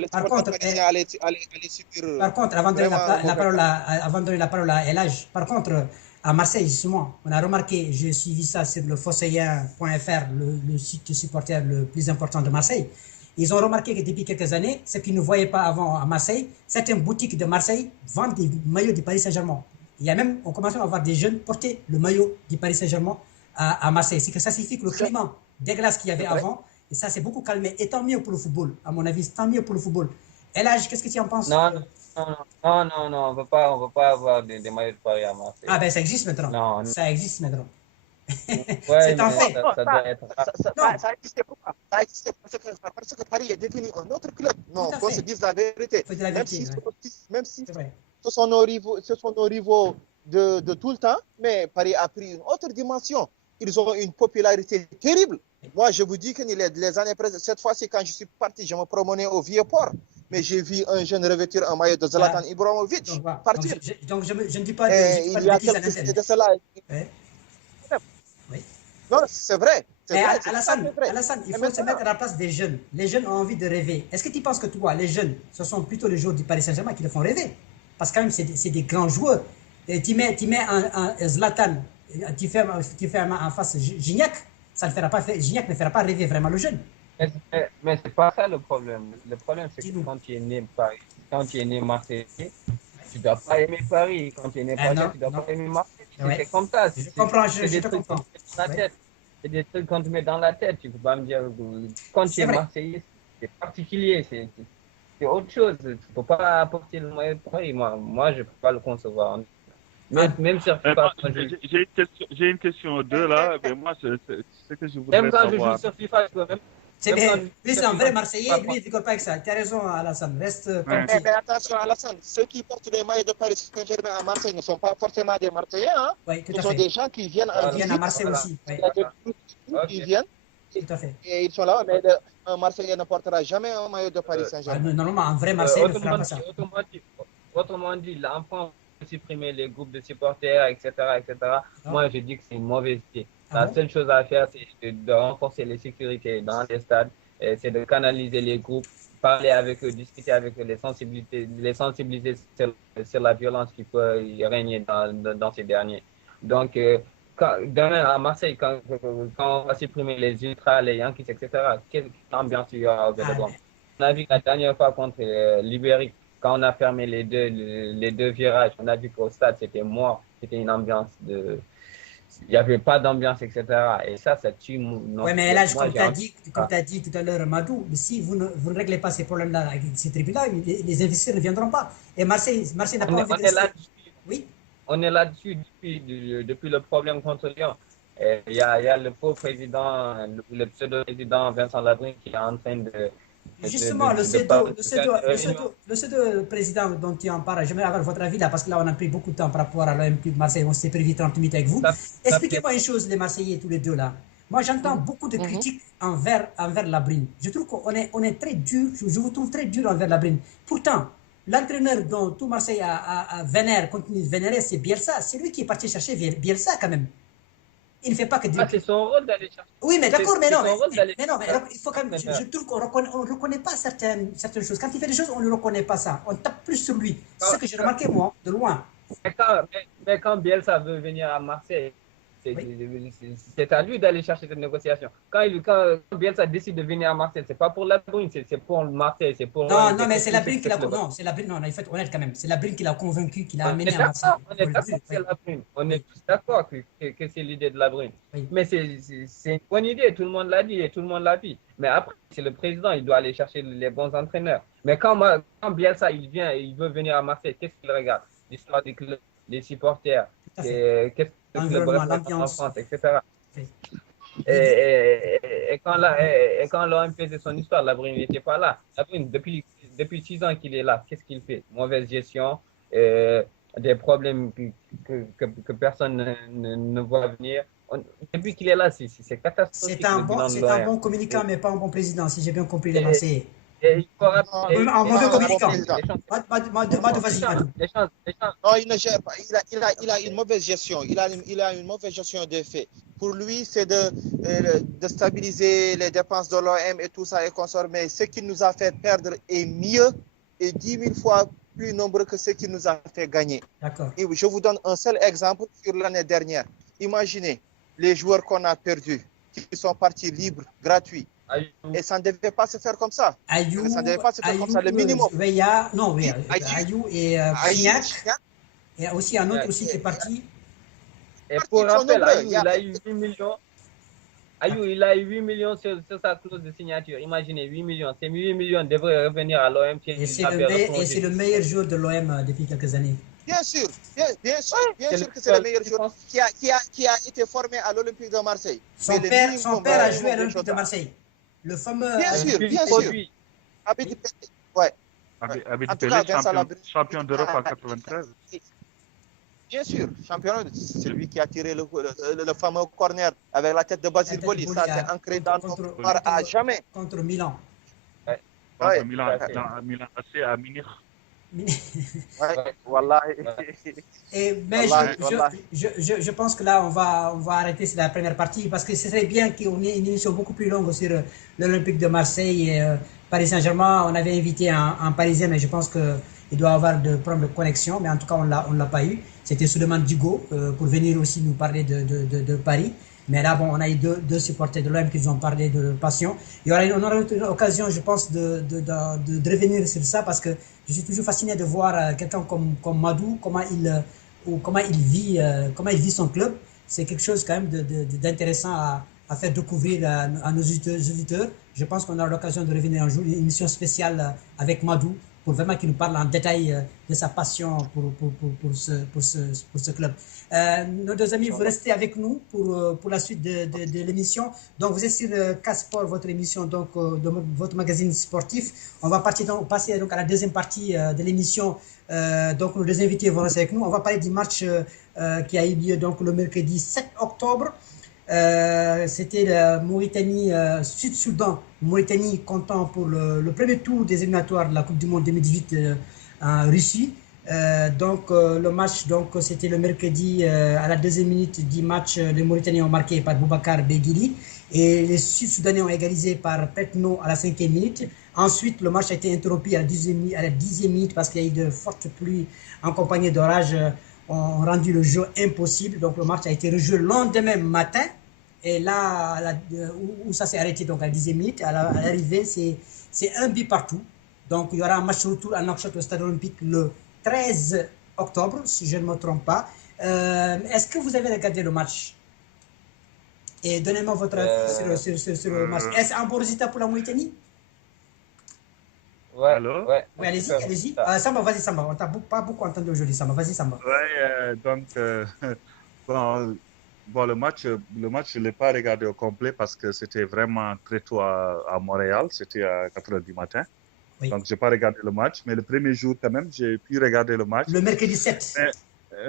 de donner la parole à Elage, par contre, à Marseille, justement, on a remarqué, j'ai suivi ça sur le Fosseyen.fr, le site de supporter le plus important de Marseille. Ils ont remarqué que depuis quelques années, ce qu'ils ne voyaient pas avant à Marseille, certaines boutiques de Marseille vendent des maillots du Paris Saint-Germain. Il y a même, on commence à avoir des jeunes porter le maillot du Paris Saint-Germain à Marseille. C'est que ça signifie que le climat dégueulasse qu'il y avait avant, et ça s'est beaucoup calmé. Et tant mieux pour le football, à mon avis, tant mieux pour le football. Elage, qu'est-ce que tu en penses? Non, on ne veut pas avoir des maillots de Paris à Marseille. Ah ben ça existe maintenant. Non. Ça existe maintenant. C'est un fait. Ça existait pas. Ça existait parce que Paris est devenu un autre club. Non, qu'on se dise la vérité. Même si ce sont nos rivaux de tout le temps, mais Paris a pris une autre dimension. Ils ont une popularité terrible. Moi, je vous dis que les années présentes, cette fois-ci, quand je suis parti, je me promenais au Vieux-Port. mais j'ai vu un jeune revêtir un maillot de Zlatan Ibrahimovic partir. Donc, je ne dis pas de il y a quelques années de cela. Oui. Non, c'est vrai. Alassane, il faut se mettre à la place des jeunes. Les jeunes ont envie de rêver. Est-ce que tu penses que toi, les jeunes, ce sont plutôt les joueurs du Paris Saint-Germain qui le font rêver? Parce que quand même, c'est des grands joueurs. Et tu mets un Zlatan, tu fais en face Gignac, ça ne fera pas, Gignac ne fera pas rêver vraiment le jeune. Mais c'est pas ça le problème. Le problème, c'est que quand tu es né Paris, quand tu es né Marseillais, tu ne dois pas aimer Paris. Quand tu es né Paris, tu ne dois pas aimer Marseille. C'est comme ça. Je comprends, je te comprends. C'est des trucs qu'on te met dans la tête. Tu ne peux pas me dire, quand tu es Marseillais, c'est particulier, c'est autre chose. Tu ne peux pas apporter le maillot de Paris. Moi, je ne peux pas le concevoir. Même sur FIFA. J'ai une question aux deux là, mais moi, c'est que je voudrais même quand savoir. je joue sur FIFA, je peux même. Lui, c'est un vrai Marseillais, lui, il ne rigole pas avec ça. Tu as raison, Alassane. Reste comme mais attention, Alassane, ceux qui portent les maillots de Paris Saint-Germain à Marseille ne sont pas forcément des Marseillais. Hein? Oui, tout à Ce sont fait. des gens qui viennent en visite. À Marseille aussi. Il y a des touristes qui viennent. Tout à fait. Et ils sont là, mais un Marseillais ne portera jamais un maillot de Paris Saint-Germain. Normalement, un vrai Marseillais ne fera pas ça. Autrement dit, l'enfant peut supprimer les groupes de supporters, etc. Moi, je dis que c'est une mauvaise idée. La seule chose à faire, c'est de renforcer les sécurités dans les stades, c'est de canaliser les groupes, parler avec eux, discuter avec eux, les sensibiliser sur la violence qui peut y régner dans ces derniers. Donc, demain à Marseille, quand on va supprimer les ultras, les Yankees, etc., quelle ambiance il y aura au Vélodrome? On a vu la dernière fois contre l'Ibérique, quand on a fermé les deux virages, on a vu qu'au stade, c'était mort, c'était une ambiance de... Il n'y avait pas d'ambiance, etc. Et ça tue... Oui, mais là, comme tu as dit tout à l'heure, Madou, si vous ne réglez pas ces problèmes-là, ces tribunaux, les investisseurs ne viendront pas. Et Marseille n'a pas envie de... Oui. On est là-dessus depuis le problème contre Lyon. Il y a le faux président, le pseudo-président Vincent Labrune qui est en train de... Justement, le pseudo-président dont tu en parles, j'aimerais avoir votre avis là, parce que là, on a pris beaucoup de temps par rapport à l'Olympique de Marseille, on s'est prévu 30 minutes avec vous. Expliquez-moi une chose, les Marseillais, tous les deux là. Moi, j'entends beaucoup de critiques envers Labrune. Je trouve qu'on est très dur, je vous trouve très dur envers Labrune. Pourtant, l'entraîneur dont tout Marseille continue de vénérer, c'est Bielsa. C'est lui qui est parti chercher Bielsa quand même. Il ne fait pas que dire. C'est son rôle d'aller chercher. Oui, mais d'accord, mais il faut quand même. Je trouve qu'on ne reconnaît pas certaines choses. Quand il fait des choses, on ne reconnaît pas ça. On tape plus sur lui. C'est ce que j'ai remarqué, moi, de loin. Mais quand Bielsa veut venir à Marseille, c'est à lui d'aller chercher cette négociation. Quand Bielsa décide de venir à Marseille, c'est pas pour Labrune, c'est pour Marseille, c'est pour... Non, mais c'est Labrune qui l'a... Non, c'est Labrune, non, il faut être honnête quand même. C'est Labrune qui l'a convaincu, qui l'a amené à Marseille. On est d'accord que c'est Labrune. On est tous d'accord que c'est l'idée de Labrune. Oui. Mais c'est une bonne idée, tout le monde l'a dit et tout le monde l'a dit. Mais après, c'est le président, il doit aller chercher les bons entraîneurs. Mais quand Bielsa, il veut venir à Marseille, qu'est-ce qu'il regarde? L'histoire des clubs, les supporters, qu'est-ce en France, etc. Oui. Et quand l'OM faisait son histoire, Labrune n'était pas là. Labrune, depuis 6 ans qu'il est là, qu'est-ce qu'il fait? Mauvaise gestion, des problèmes que personne ne voit venir. Depuis qu'il est là, c'est catastrophique. C'est un bon communicant, mais pas un bon président, si j'ai bien compris les Marseillais. Un mauvais communicant. Vas-y. Non, il ne gère pas. Il a une mauvaise gestion. Il a une mauvaise gestion des faits. Pour lui, c'est de stabiliser les dépenses de l'OM et tout ça et consort. Mais ce qui nous a fait perdre est mieux et 10 000 fois plus nombreux que ce qui nous a fait gagner. Et je vous donne un seul exemple sur l'année dernière. Imaginez les joueurs qu'on a perdus, qui sont partis libres, gratuits. Et ça ne devait pas se faire comme ça. Ça ne devait pas se faire comme ça, le minimum. Ayou et Gignac. Et aussi un autre aussi qui est parti. Et pour rappel, Ayou, il a eu 8 millions. Ayou, il a eu 8 millions sur sa clause de signature. Imaginez, 8 millions. Ces 8 millions devraient revenir à l'OM. Et c'est le meilleur joueur de l'OM depuis quelques années. Bien sûr que c'est le meilleur joueur qui a été formé à l'Olympique de Marseille. Son père a joué à l'Olympique de Marseille. Le fameux... Bien sûr. Abedi Pelé, champion d'Europe en 93. Bien sûr, champion, c'est lui qui a tiré le fameux corner avec la tête de Basile Boli. Ça, c'est ancré dans notre mémoire à jamais. Contre Milan. entre Ouais. Milan AC à Munich. Ouais. Wallahi. Mais Wallahi, wallahi. je pense que là, on va arrêter la première partie parce que ce serait bien qu'on ait une émission beaucoup plus longue sur l'Olympique de Marseille et Paris Saint-Germain. On avait invité un Parisien, mais je pense qu'il doit avoir de problèmes de connexion. Mais en tout cas, on l'a pas eu. C'était Souleymane Digo pour venir aussi nous parler de Paris. Mais là, bon, on a eu deux supporters de l'OM qui nous ont parlé de leur passion. On aura l'occasion, je pense, de revenir sur ça parce que je suis toujours fasciné de voir quelqu'un comme Madou, comment il vit son club. C'est quelque chose quand même d'intéressant à faire découvrir à nos auditeurs. Je pense qu'on aura l'occasion de revenir un jour, une émission spéciale avec Madou pour vraiment qu'il nous parle en détail de sa passion pour ce club. Nos deux amis, vous restez avec nous pour la suite de l'émission. Donc, vous êtes sur Casport, votre émission, donc de votre magazine sportif. On va passer donc à la deuxième partie de l'émission. Donc, nos deux invités vont rester avec nous. On va parler du match qui a eu lieu donc le mercredi 7 octobre. C'était la Mauritanie, Sud-Soudan, Mauritanie comptant pour le premier tour des éliminatoires de la Coupe du Monde 2018 en Russie. Le match, c'était le mercredi à la deuxième minute du match. Les Mauritaniens ont marqué par Boubacar Beguili et les Sud-Soudanais ont égalisé par Petno à la 5e minute. Ensuite, le match a été interrompu à la 10e minute parce qu'il y a eu de fortes pluies accompagnées d'orages ont rendu le jeu impossible. Donc le match a été rejoué le lendemain matin. Et là, où ça s'est arrêté donc à la 10e minute, à l'arrivée, c'est un but partout. Donc il y aura un match retour à Nouakchott au Stade Olympique le 13 octobre, si je ne me trompe pas. Est-ce que vous avez regardé le match? Et donnez-moi votre avis sur le match. Est-ce un bon résultat pour la Mauritanie? Ouais, Alors? ouais. Oui, allez-y. Samba, vas-y, Samba. On ne t'a pas beaucoup entendu aujourd'hui, Samba. Vas-y, Samba. Ouais, bon, le match, je ne l'ai pas regardé au complet parce que c'était vraiment très tôt à Montréal. C'était à 4 heures du matin. Oui. Donc, je n'ai pas regardé le match. Mais le premier jour, quand même, j'ai pu regarder le match. Le mercredi 7.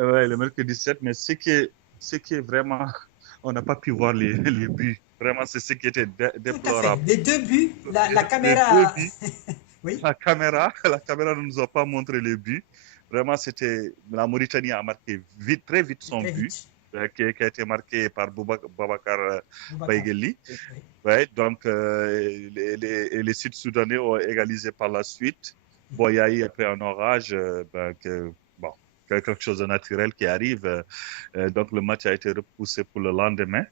Ouais, le mercredi 7. Mais ce qui est vraiment... On n'a pas pu voir les buts. Vraiment, c'est ce qui était déplorable. Les deux buts, la caméra... Les 2 buts, oui. la caméra ne nous a pas montré les buts. Vraiment, la Mauritanie a marqué très vite son but, qui a été marqué par Boubacar Baïgeli. Oui. Ouais, donc, les Sud-Soudanais ont égalisé par la suite. Bon, il y a eu après un orage, quelque chose de naturel qui arrive. Donc, le match a été repoussé pour le lendemain.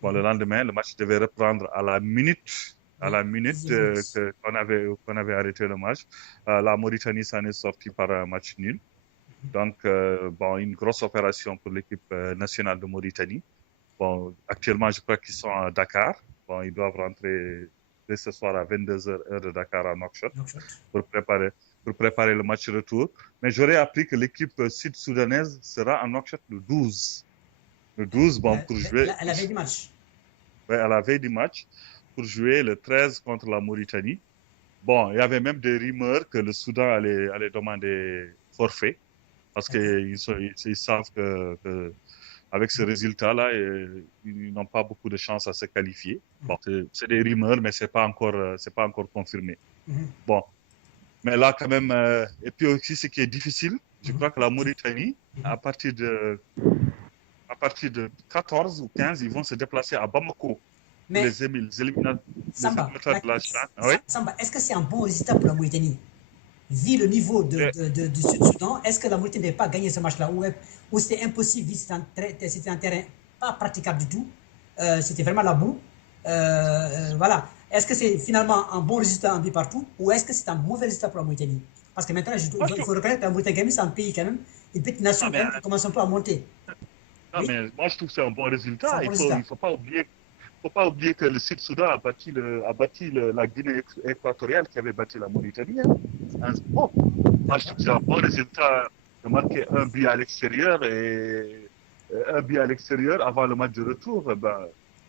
Bon, le lendemain, le match devait reprendre à la minute qu'on avait arrêté le match. La Mauritanie s'en est sortie par un match nul. Donc, une grosse opération pour l'équipe nationale de Mauritanie. Bon, actuellement, je crois qu'ils sont à Dakar. Bon, ils doivent rentrer dès ce soir à 22h heure de Dakar à Nouakchott pour préparer le match retour. Mais j'aurais appris que l'équipe sud-soudanaise sera à Nouakchott le 12. Le 12, pour jouer... À la veille du match. Ouais, à la veille du match, pour jouer le 13 contre la Mauritanie. Bon, il y avait même des rumeurs que le Soudan allait demander forfait parce qu'ils savent que avec ce résultat-là, ils n'ont pas beaucoup de chances à se qualifier. Bon, c'est des rumeurs, mais c'est pas encore confirmé. Bon, mais là quand même, et puis aussi ce qui est difficile, je crois que la Mauritanie, à partir de 14 ou 15, ils vont se déplacer à Bamako. Mais les éliminatoires de la CHAN. Oui? Samba, est-ce que c'est un bon résultat pour la Mauritanie? Vu le niveau du Sud-Soudan, est-ce que la Mauritanie n'avait pas gagné ce match-là? Ou c'était impossible, vu que c'était un terrain pas praticable du tout? C'était vraiment la boue. Voilà. Est-ce que c'est finalement un bon résultat, un but partout? Ou est-ce que c'est un mauvais résultat pour la Mauritanie? Parce que maintenant, il faut reconnaître que la Mauritanie, c'est un pays quand même, une petite nation quand même, qui commence un peu à monter. Non, oui? Mais moi, je trouve que c'est un bon résultat. Il ne faut pas oublier que le Sud-Soudan a bâti la Guinée équatoriale qui avait bâti la Mauritanie. Moi, je trouve que c'est un bon résultat de marquer un but à l'extérieur et un but à l'extérieur avant le match de retour.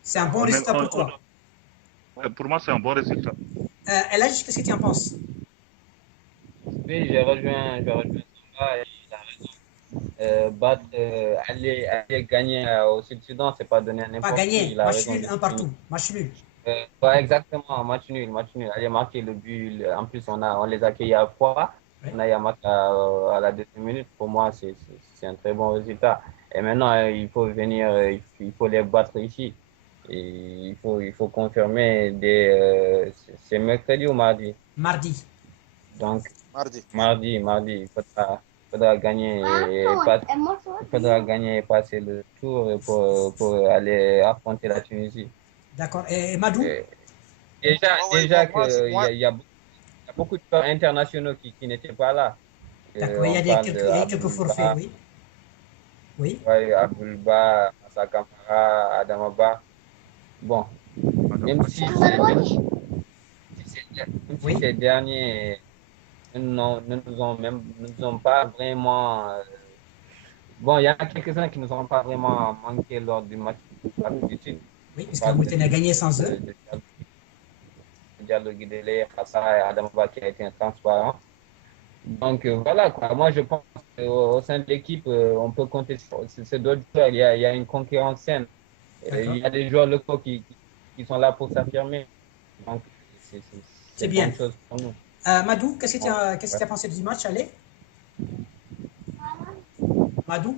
C'est un bon résultat pour toi? Pour moi, c'est un bon résultat. Elhadj, qu'est-ce que tu en penses? Oui, j'ai rejoint Samba et il a raison. Aller gagner au Sud-Soudan, c'est pas donner à n'importe qui. Pas gagner, match nul, un partout. Match nul. Ouais, exactement, match nul, match nul. Aller marquer le but. En plus, on les a accueillis à froid. Oui. On a eu un match à la deuxième minute. Pour moi, c'est un très bon résultat. Et maintenant, il faut venir, il faut les battre ici. Et il faut confirmer c'est mercredi ou mardi. Mardi. Donc, Mardi. mardi, faudra gagner il faudra gagner et passer le tour pour aller affronter la Tunisie. D'accord. Et Madou? Et déjà, Ouais, ouais, bon, il y a beaucoup de joueurs internationaux qui n'étaient pas là. D'accord. On parle de Il y a quelques forfaits, Abdulba, oui. Oui. ouais, Abdulba, Massa Kamara, Adamaba. Bon, même si c'est même même si Oui. ces derniers ne nous ont pas vraiment. Bon, il y a quelques-uns qui ne nous ont pas vraiment manqué lors du match de l'Afrique du Sud. Oui, On parce que la parle Mauritanie a gagné sans eux. de Diallo Guidele, Khassa et Adamaba qui a été transparent. Donc voilà quoi. Moi je pense qu'au sein de l'équipe, on peut compter sur c'est d'autres joueurs. Il y a une concurrence saine. Il D'accord. y a des joueurs locaux qui sont là pour s'affirmer. Donc C'est c'est bien. bonne chose pour nous. Madou, Bon, qu'est-ce que ouais. tu as pensé du match? Allez, Madou?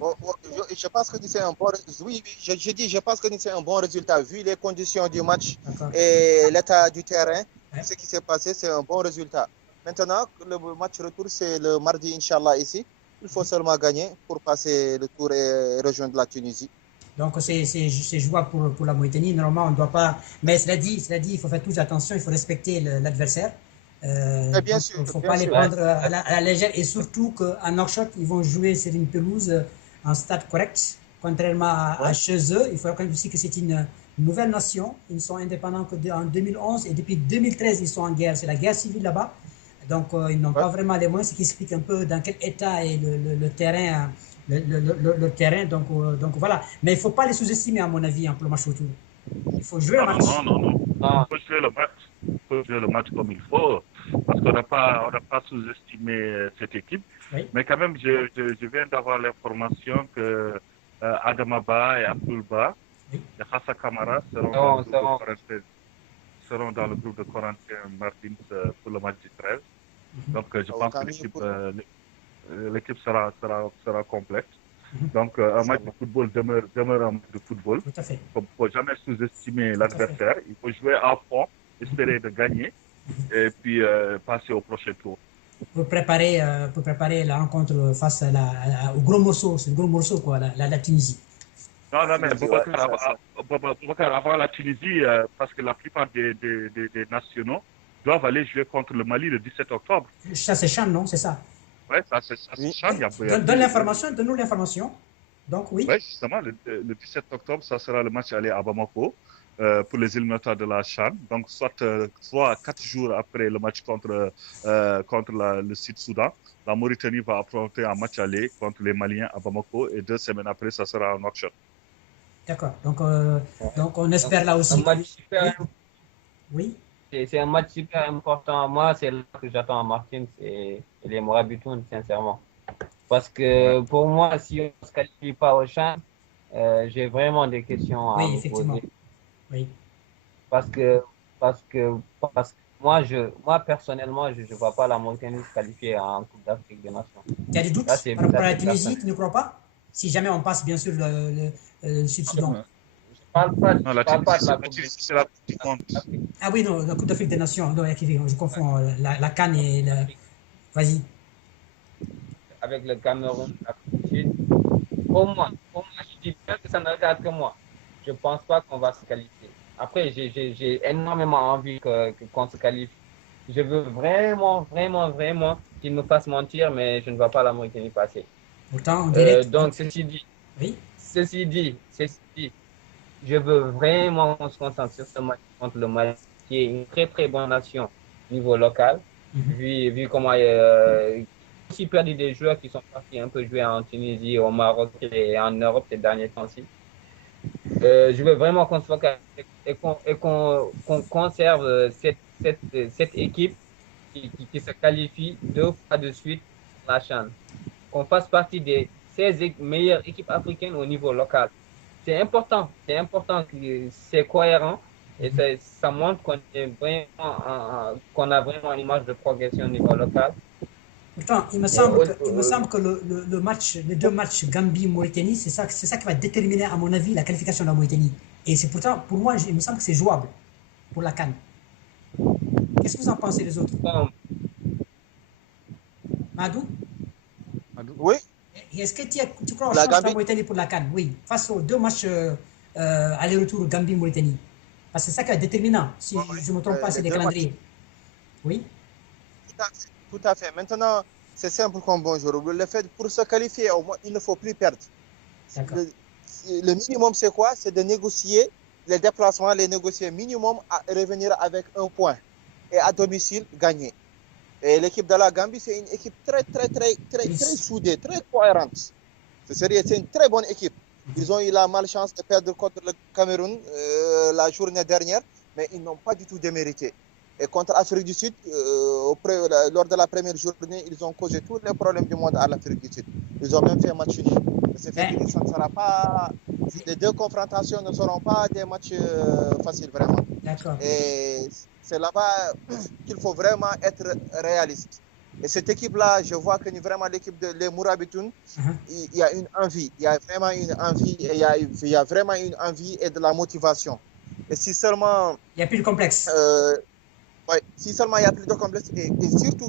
Je pense que c'est un bon, oui, oui, je dis, je pense que c'est un bon résultat vu les conditions du match D'accord. et l'état du terrain. Ouais. Ce qui s'est passé, c'est un bon résultat. Maintenant, le match retour, c'est le mardi, Inch'Allah, ici. Il faut seulement gagner pour passer le tour et rejoindre la Tunisie. Donc c'est jouable pour la Mauritanie. Normalement, on ne doit pas. Mais cela dit, il faut faire toujours attention, il faut respecter l'adversaire. Et bien Donc, il sûr, ne faut bien pas les sûr. Ouais, prendre à la légère. Et surtout qu'à Nouakchott, ils vont jouer sur une pelouse en stade correct. Contrairement à Ouais. chez eux, il faut reconnaître aussi que c'est une nouvelle nation. Ils sont indépendants en 2011 et depuis 2013, ils sont en guerre. C'est la guerre civile là-bas. Donc, ils n'ont Ouais. pas vraiment les moyens, ce qui explique un peu dans quel état est le terrain. Le terrain, donc voilà. Mais il ne faut pas les sous-estimer, à mon avis, pour le match retour. Il faut jouer le Non, non, match. non, non, non. Il non, faut jouer le match. Il faut jouer le match comme il faut. Parce qu'on n'a pas sous-estimé cette équipe. Oui, Mais quand même, je viens d'avoir l'information que Adamaba et Abdulba oui. et Hassa Kamara seront seront dans le groupe de Corentin Martins pour le match du 13. Mhm, Donc, je Donc, pense que l'équipe sera complète. mhm. Donc, un match de football demeure un match de football. Tout à fait. Il ne faut jamais sous-estimer Tout à fait. l'adversaire. Il faut jouer à fond, espérer de gagner et puis passer au prochain tour. Pour préparer la rencontre face au gros morceau. C'est le gros morceau, quoi, la Tunisie. Non, la non, mais Tunisie, ouais, ça. Boubacar, avant la Tunisie, parce que la plupart des nationaux doivent aller jouer contre le Mali le 17 octobre. Ça, c'est Chan, non? C'est ça? Ouais, ça, c'est Oui. Chan. Oui. Donne l'information, donne-nous l'information. Donc, oui. Ouais, justement, le 17 octobre, ça sera le match aller à Bamako pour les éliminatoires de la CHAN. Donc, soit 4 jours après le match contre le Sud-Soudan, la Mauritanie va affronter un match aller contre les Maliens à Bamako et 2 semaines après, ça sera à Nouakchott. D'accord. Donc, on espère là un aussi. match Oui. super. Oui. C'est un match super important. Moi, c'est là que j'attends Martins et les Morabitoun, sincèrement. Parce Ouais. que pour moi, si on ne se qualifie pas au champ, j'ai vraiment des questions à Oui, me effectivement. poser. Oui. Parce que, parce que moi personnellement, je ne vois pas la Mauritanie se qualifier en Coupe d'Afrique des Nations. Tu as des Ça, doutes par rapport à la c'est Tunisie, personnel. tu ne crois pas? Si jamais on passe, bien sûr, le Sud-Soudan. Je parle pas de la Coupe C'est la Coupe du Monde. d'Afrique. Ah oui, non, la Coupe d'Afrique des Nations. Non, je confonds la CAN et la. Vas-y. Avec le Cameroun, l'Afrique du Sud. Pour moi, je dis bien que ça ne regarde que moi. Je ne pense pas qu'on va se qualifier. Après, j'ai énormément envie qu'on se qualifie. Je veux vraiment, vraiment, vraiment qu'ils me fassent mentir, mais je ne vois pas la Mauritanie passer. Pourtant, on dirait que. Donc, Oui. ceci dit, je veux vraiment qu'on se concentre sur ce match contre le Mali, qui est une très, très bonne nation au niveau local, Mhm. vu comment aussi perdu des joueurs qui sont partis un peu jouer en Tunisie, au Maroc et en Europe ces derniers temps-ci. Je veux vraiment qu'on se focalise qu'on conserve cette équipe qui se qualifie 2 fois de suite pour la CHAN. Qu'on fasse partie des 16 meilleures équipes africaines au niveau local. C'est important que c'est cohérent Et ça montre qu'on a vraiment une image de progression au niveau local. Pourtant, il me semble que le match, les deux matchs Gambie-Mauritanie, c'est ça qui va déterminer, à mon avis, la qualification de la Mauritanie. Et c'est pourtant, pour moi, il me semble que c'est jouable pour la CAN. Qu'est-ce que vous en pensez, les autres? Bon, Madou? Oui, Est-ce que tu crois aux la chances de la Gambie. Mauritanie pour la CAN? Oui, face aux deux matchs aller-retour Gambie-Mauritanie. Parce que c'est ça qui est déterminant, si Oui, oui. je ne me trompe pas, c'est Les des deux matchs. calendriers. Oui, Tout à fait. Tout à fait. Maintenant, c'est simple comme bonjour. Le fait pour se qualifier, au moins, il ne faut plus perdre. d'accord. Le minimum, c'est quoi? C'est de négocier les déplacements, les négocier minimum à revenir avec un point. Et à domicile, gagner. Et l'équipe de la Gambie, c'est une équipe très soudée, très cohérente. C'est sérieux, c'est une très bonne équipe. Ils ont eu la malchance de perdre contre le Cameroun la journée dernière, mais ils n'ont pas du tout démérité. Et contre l'Afrique du Sud, lors de la première journée, ils ont causé tous les problèmes du monde à l'Afrique du Sud. Ils ont même fait un match nul. Ça fait que ça ne sera pas. Les deux confrontations ne seront pas des matchs faciles, vraiment. D'accord. Et c'est là-bas qu'il faut vraiment être réaliste. Et cette équipe-là, je vois que vraiment l'équipe de les Mourabitoun, il y a une envie, il y a vraiment une envie, et il y a vraiment une envie et de la motivation. Et si seulement, Il n'y a plus de complexe. ouais, si seulement il y a plus de complexe, et surtout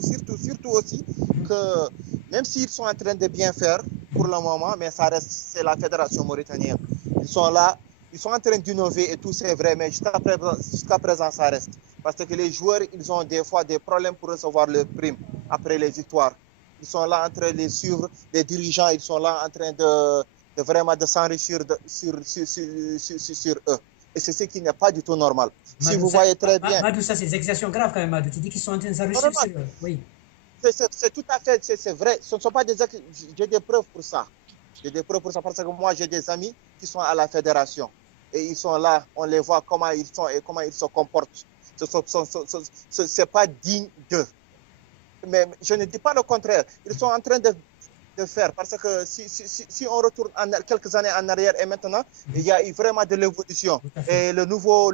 aussi que même s'ils sont en train de bien faire pour le moment, mais ça reste, c'est la fédération mauritanienne. Ils sont là, ils sont en train d'innover et tout, c'est vrai, mais jusqu'à présent, ça reste. Parce que les joueurs, ils ont des fois des problèmes pour recevoir leurs primes après les victoires. Ils sont là en train de les suivre, les dirigeants, ils sont là en train de vraiment de s'enrichir sur eux. Et c'est ce qui n'est pas du tout normal. Si Madou, vous voyez très bien. Madou, ça, c'est des accusations graves quand même, Madou. Tu dis qu'ils sont en train de s'enrichir sur eux. Oui. C'est tout à fait, c'est vrai. Ce ne sont pas des accusations. J'ai des preuves pour ça. J'ai des preuves pour ça parce que moi, j'ai des amis qui sont à la fédération. Et ils sont là, on les voit comment ils sont et comment ils se comportent. Ce n'est pas digne d'eux. Mais je ne dis pas le contraire. Ils sont en train de faire parce que si on retourne quelques années en arrière et maintenant, il y a eu vraiment de l'évolution. Et le nouveau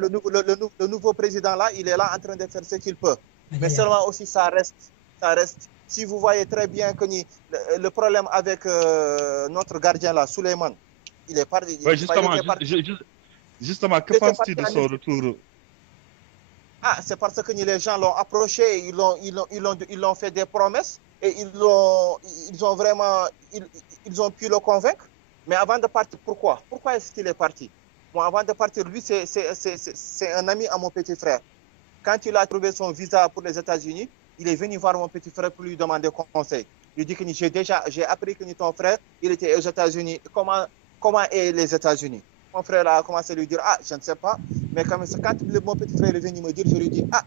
président là, il est là en train de faire ce qu'il peut. Mais seulement aussi, ça reste. Si vous voyez très bien que le problème avec notre gardien là, Souleymane, il est parti. Oui, justement, que penses-tu de son retour? Ah, c'est parce que les gens l'ont approché, ils l'ont fait des promesses et ils ont pu le convaincre. Mais avant de partir, pourquoi? Pourquoi est-ce qu'il est parti? Moi, avant de partir, lui, c'est un ami à mon petit frère. Quand il a trouvé son visa pour les États-Unis, il est venu voir mon petit frère pour lui demander conseil. Il dit que j'ai appris que ton frère, il était aux États-Unis. Comment est les États-Unis? Mon frère a commencé à lui dire, ah, je ne sais pas. Mais quand mon petit frère est venu me dire, je lui dis, ah,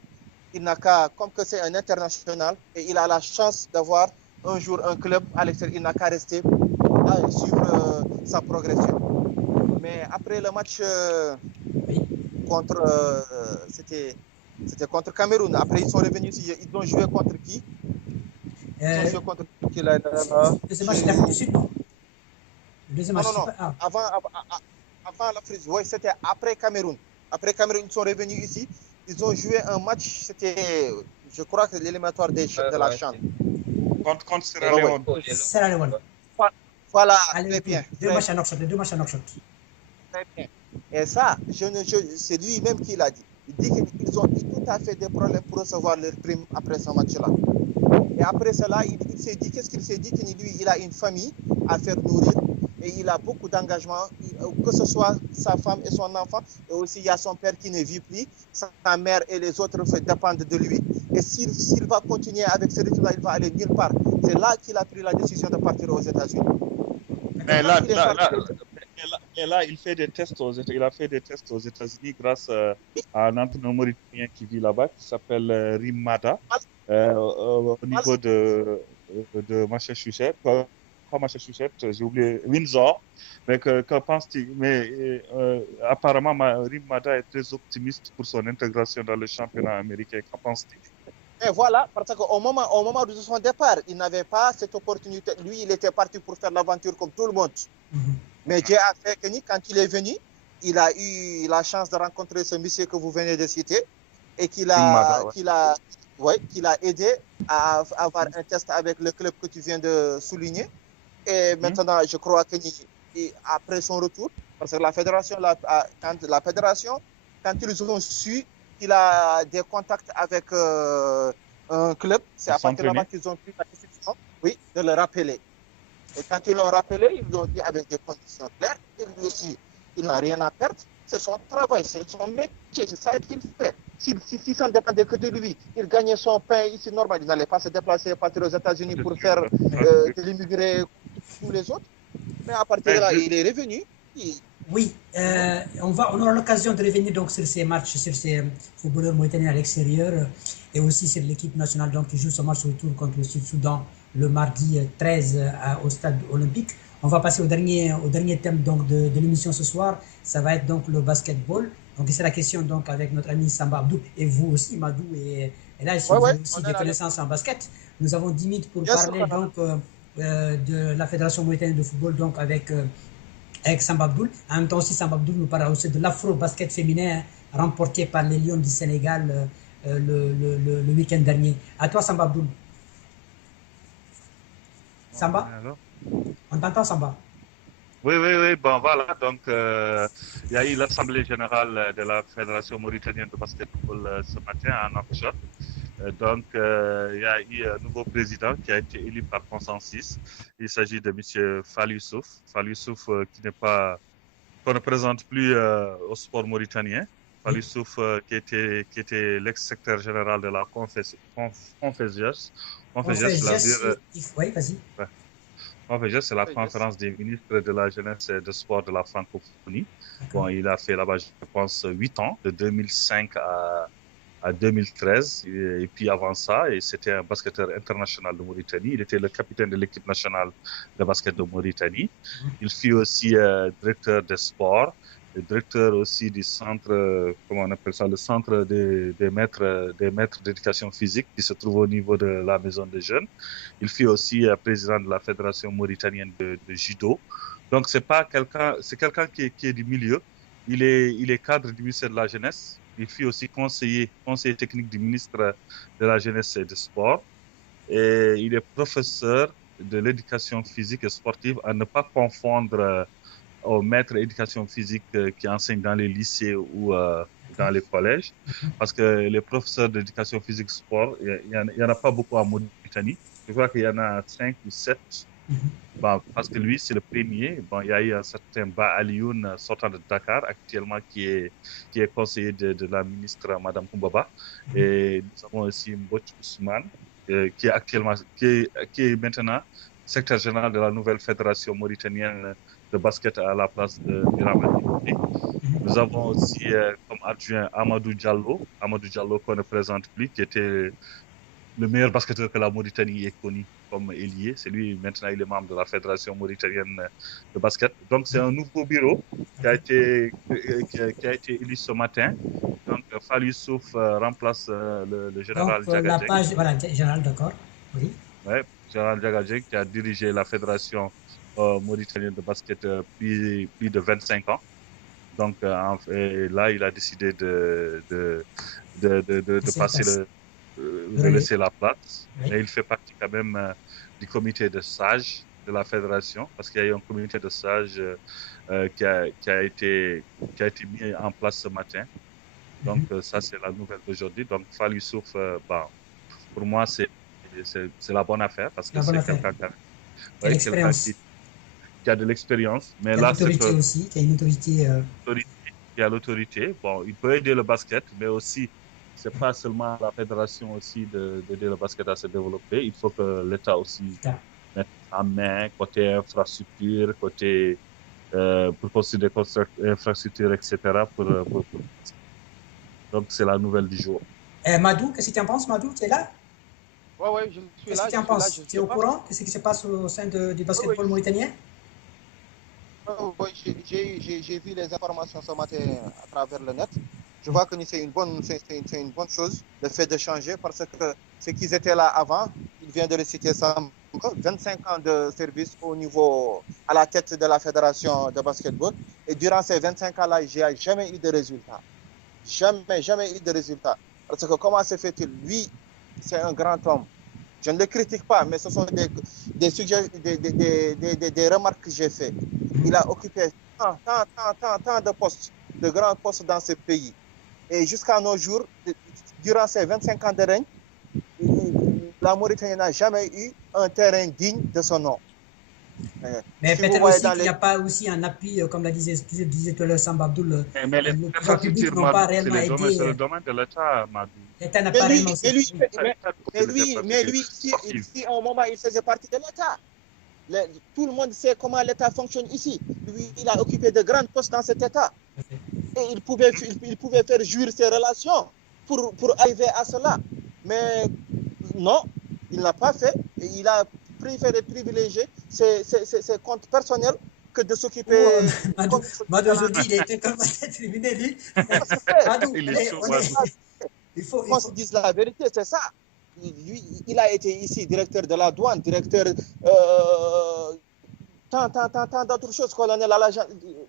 il n'a qu'à, comme que c'est un international, et il a la chance d'avoir un jour un club à l'extérieur, il n'a qu'à rester à suivre sa progression. Mais après le match contre, c'était contre Cameroun. Après, ils sont revenus ici. Ils ont joué contre qui? Ils ont joué contre qui là? Deuxième match d'Afrique du Sud, non? Le deuxième match, non. Avant l'Afrique, oui, c'était après Cameroun. Après Cameroun, ils sont revenus ici. Ils ont joué un match, c'était, je crois que l'éliminatoire de la CHAN. Contre Sierra Leone. Sierra Leone. Voilà, très bien. Deux matchs à knock-shot. Très bien. Et ça, c'est lui-même qui l'a dit. Il dit qu'ils ont eu tout à fait des problèmes pour recevoir leurs primes après ce match-là. Et après cela, il s'est dit, qu'est-ce qu'il s'est dit? Que lui, il a une famille à faire nourrir et il a beaucoup d'engagement, que ce soit sa femme et son enfant, et aussi il y a son père qui ne vit plus, sa mère et les autres dépendent de lui. Et s'il va continuer avec ce rythme-là, il va aller nulle part. C'est là qu'il a pris la décision de partir aux États-Unis. Mais là, il fait des tests il a fait des tests aux États-Unis grâce à un entraîneur mauritanien qui vit là-bas, qui s'appelle Rim Mada, au niveau de Massachusetts. Pas Massachusetts, j'ai oublié, Windsor. Mais que penses-tu? Mais apparemment, Rim Mada est très optimiste pour son intégration dans le championnat américain. Qu'en penses-tu? Et voilà, parce qu'au moment de son départ, il n'avait pas cette opportunité. Lui, il était parti pour faire l'aventure comme tout le monde. Mais Dieu a fait que quand il est venu, il a eu la chance de rencontrer ce monsieur que vous venez de citer et Mada, ouais. qu'il a aidé à avoir un test avec le club que tu viens de souligner. Et maintenant, je crois que après son retour, parce que la fédération, quand ils ont su qu'il a des contacts avec un club, c'est à partir de là qu'ils ont pris la décision, oui, de le rappeler. Et quand ils l'ont rappelé, ils l'ont dit avec des conditions claires. Il aussi, il n'a rien à perdre. C'est son travail, c'est son métier, c'est ça qu'il fait. Si ça ne dépendait que de lui, il gagnait son pain ici normal. Il n'allait pas se déplacer, partir aux États-Unis pour faire de l'immigré tous les autres. Mais à partir de là, il est revenu. Oui, on aura l'occasion de revenir donc sur ces matchs, sur ces footballeurs mauritaniens à l'extérieur et aussi sur l'équipe nationale donc, qui joue son match retour contre le Sud-Soudan le mardi 13 au stade olympique. On va passer au dernier thème donc de l'émission ce soir. Ça va être donc le basketball. Donc c'est la question donc avec notre ami Samba Abdou et vous aussi Madou et là si vous avez aussi des connaissances en basket. Nous avons 10 minutes pour parler donc de la Fédération mauritanienne de football donc avec Samba Abdoul. En même temps aussi Samba Abdoul nous parlera aussi de l'afro-basket féminin remporté par les Lions du Sénégal le week-end dernier. À toi Samba Abdoul. Samba, on t'entend Samba? Oui, bon voilà, donc il y a eu l'Assemblée générale de la Fédération mauritanienne de basketball ce matin à Nouakchott. Donc il y a eu un nouveau président qui a été élu par consensus. Il s'agit de M. Fall Youssouf. Fall Youssouf qu'on ne présente plus au sport mauritanien. Fall Youssouf qui était l'ex-secrétaire général de la Confésias. Oui, vas-y. C'est la conférence des ministres de la jeunesse et du sport de la francophonie. Bon, il a fait là-bas, je pense, 8 ans, de 2005 à 2013. Et puis avant ça, c'était un basketteur international de Mauritanie. Il était le capitaine de l'équipe nationale de basket de Mauritanie. Il fut aussi directeur des sports, le directeur aussi du centre, comment on appelle ça, le centre des maîtres d'éducation physique qui se trouve au niveau de la maison des jeunes. Il fut aussi président de la Fédération mauritanienne de judo. Donc c'est quelqu'un qui est du milieu. Il est cadre du ministère de la Jeunesse. Il fut aussi conseiller technique du ministre de la Jeunesse et du Sport. Et il est professeur de l'éducation physique et sportive, à ne pas confondre aux maîtres d'éducation physique qui enseignent dans les lycées ou dans les collèges. Parce que les professeurs d'éducation physique et sport, il y en a pas beaucoup en Mauritanie. Je crois qu'il y en a 5 ou 7. Bon, parce que lui, c'est le premier. Bon, il y a eu un certain Ba Alioune sortant de Dakar, actuellement, qui est conseiller de la ministre Madame Koumbaba. Et nous avons aussi Mbouch Ousmane, qui est maintenant secrétaire général de la nouvelle fédération mauritanienne de basket à la place de Biramani. Nous avons aussi comme adjoint Amadou Diallo qu'on ne présente plus, qui était le meilleur basketteur que la Mauritanie ait connu comme ailier. C'est lui, maintenant, il est membre de la Fédération mauritanienne de basket. Donc, c'est un nouveau bureau qui a été élu ce matin. Donc, Fall Youssouf remplace le général Diagadjeng. La page, voilà, général, d'accord. Oui. Ouais, général Diagadjeng qui a dirigé la Fédération mauritanienne de basket depuis plus de 25 ans. Donc, là, il a décidé de passer de laisser la place. Oui. Mais il fait partie quand même du comité de sages de la fédération, parce qu'il y a eu un comité de sages qui a été mis en place ce matin. Donc, ça, c'est la nouvelle d'aujourd'hui. Donc, Fall Youssouf, pour moi, c'est la bonne affaire, parce que c'est quelqu'un qui a de l'expérience. Mais là, l'autorité aussi, qui a une autorité. Qui a l'autorité. Bon, il peut aider le basket, mais aussi, c'est pas seulement la fédération aussi d'aider le basket à se développer. Il faut que l'État aussi mette en main côté infrastructure, côté pour construire des infrastructures, etc. Donc, c'est la nouvelle du jour. Madou, qu'est-ce que tu en penses, Madou? Tu es là? Oui, je suis là. Qu'est-ce que tu en penses? Tu es au courant de ce qui se passe au sein du basketball mauritanien? Oui, j'ai vu les informations ce matin à travers le net. Je vois que c'est une bonne chose, le fait de changer, parce que ceux qui étaient là avant, il vient de le citer Samba 25 ans de service au niveau, à la tête de la fédération de basketball. Et durant ces 25 ans-là, il n'y a jamais eu de résultat. Jamais eu de résultat. Parce que comment se fait-il? Lui, c'est un grand homme. Je ne le critique pas, mais ce sont des remarques que j'ai faites. Il a occupé tant de postes, de grands postes dans ce pays. Et jusqu'à nos jours, durant ces 25 ans de règne, la Mauritanie n'a jamais eu un terrain digne de son nom. Mais si peut-être aussi qu'il n'y a pas aussi un appui, comme le disait tout à l'heure Samba Abdoul, mais les publics n'ont pas réellement aidé. C'est le domaine de l'État, Madou. L'État n'a pas réellement mais lui, ici, à un moment, il faisait partie de l'État. Tout le monde sait comment l'État fonctionne ici. Lui, il a occupé de grands postes dans cet État. Et il pouvait faire jouir ses relations pour arriver à cela. Mais non, il n'a pas fait. Et il a préféré privilégier ses comptes personnels que de s'occuper... Madou, aujourd'hui, il était comme terminé, lui. Madou, il faut qu'on se dise la vérité, c'est ça. Il a été ici directeur de la douane, directeur... tant d'autres choses, colonel à la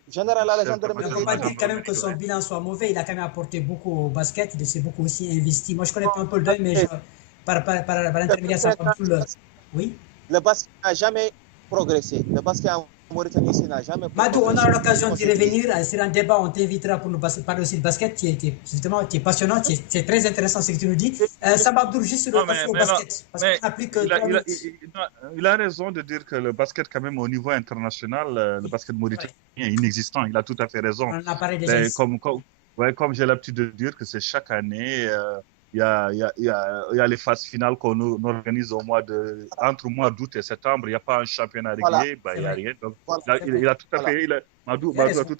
général à la gendarmerie. On ne peut pas dire quand même que son bilan soit mauvais. Il a quand même apporté beaucoup au basket. Il s'est beaucoup aussi investi. Moi, je connais pas un peu le deuil, mais par l'intermédiaire de Abdoul, oui. Le basket n'a jamais progressé. Le basket en Mauritanie ici n'a jamais progressé. Madou, on aura l'occasion d'y revenir. Sur un débat, on t'invitera pour nous parler aussi de basket, qui est passionnant, qui est très intéressant ce que tu nous dis. Samba Abdoul, juste sur le basket. Parce qu'on n'a plus que il a raison de dire que le basket, quand même, au niveau international, le basket mauritanien est inexistant. Il a tout à fait raison. On en a parlé déjà. Comme j'ai l'habitude de dire que c'est chaque année. Il y a les phases finales qu'on organise entre le mois d'août et septembre. Il n'y a pas un championnat régulier, il n'y a rien. Donc, il a tout à fait, Madou a tout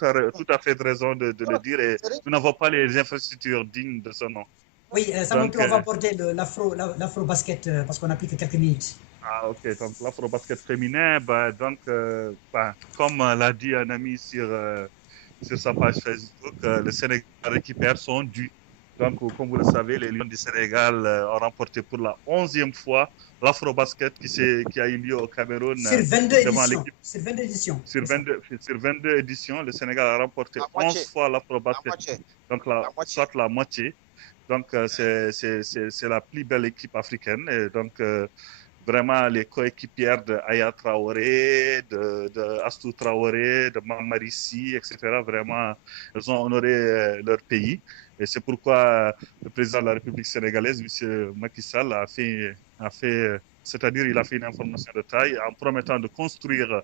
à fait raison de le dire. Et nous n'avons pas les infrastructures dignes de ce nom. Oui, on va aborder l'afro-basket parce qu'on n'a plus que quelques minutes. Ah, ok. Donc, l'afro-basket féminin, comme l'a dit un ami sur sa page Facebook, le Sénégal récupère son dû. Donc, comme vous le savez, les Lions du Sénégal ont remporté pour la 11e fois l'Afro-Basket qui a eu lieu au Cameroun. Sur 22 éditions. Sur 22 éditions, le Sénégal a remporté 11 fois l'Afro-Basket. Donc, soit la moitié. Donc, c'est la plus belle équipe africaine. Et donc, vraiment, les coéquipières de Aya Traoré, de Astou Traoré, de Mamarissi, etc., vraiment, elles ont honoré leur pays. Et c'est pourquoi le président de la République sénégalaise, M. Macky Sall, a fait c'est-à-dire il a fait une information de taille en promettant de construire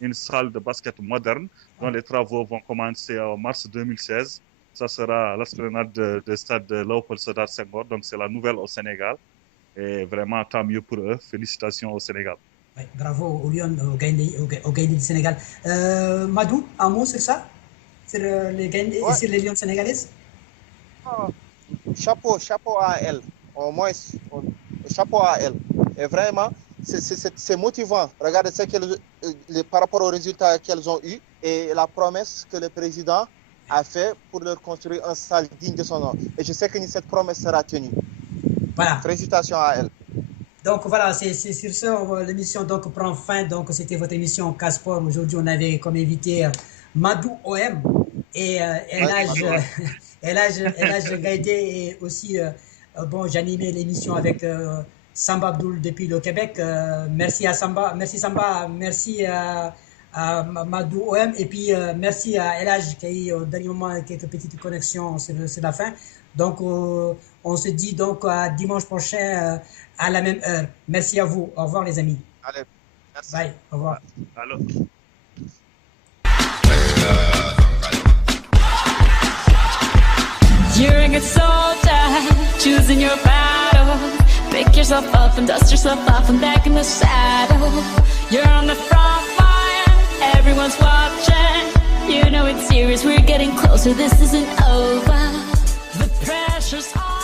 une salle de basket moderne dont les travaux vont commencer en mars 2016. Ça sera à l'esplanade de stade de Léopold Sédar Senghor, donc c'est la nouvelle au Sénégal. Et vraiment, tant mieux pour eux. Félicitations au Sénégal. Ouais, bravo aux Lions, aux Gaïndés du Sénégal. Madou, un mot sur ça? Sur les Lions sénégalaises? Chapeau à elle. Au moins, chapeau à elle. Et vraiment, c'est motivant. Regardez par rapport aux résultats qu'elles ont eus et la promesse que le président a fait pour leur construire un salle digne de son nom. Et je sais que cette promesse sera tenue. Voilà. Félicitations à elle. Donc voilà, c'est sur ça l'émission prend fin. Donc c'était votre émission Casport. Aujourd'hui, on avait comme invité Madou OM et Elhaj Gaïdé et aussi j'ai animé l'émission avec Samba Abdoul depuis le Québec. Merci à Samba, merci à Madou OM et puis merci à Elhaj qui a eu au dernier moment quelques petites connexions, c'est la fin. Donc on se dit donc à dimanche prochain à la même heure. Merci à vous. Au revoir les amis. Allez, merci. Bye. Au revoir. Allô. You're a good soldier, choosing your battle. Pick yourself up and dust yourself off and back in the saddle. You're on the front line, everyone's watching. You know it's serious, we're getting closer, this isn't over. The pressure's on.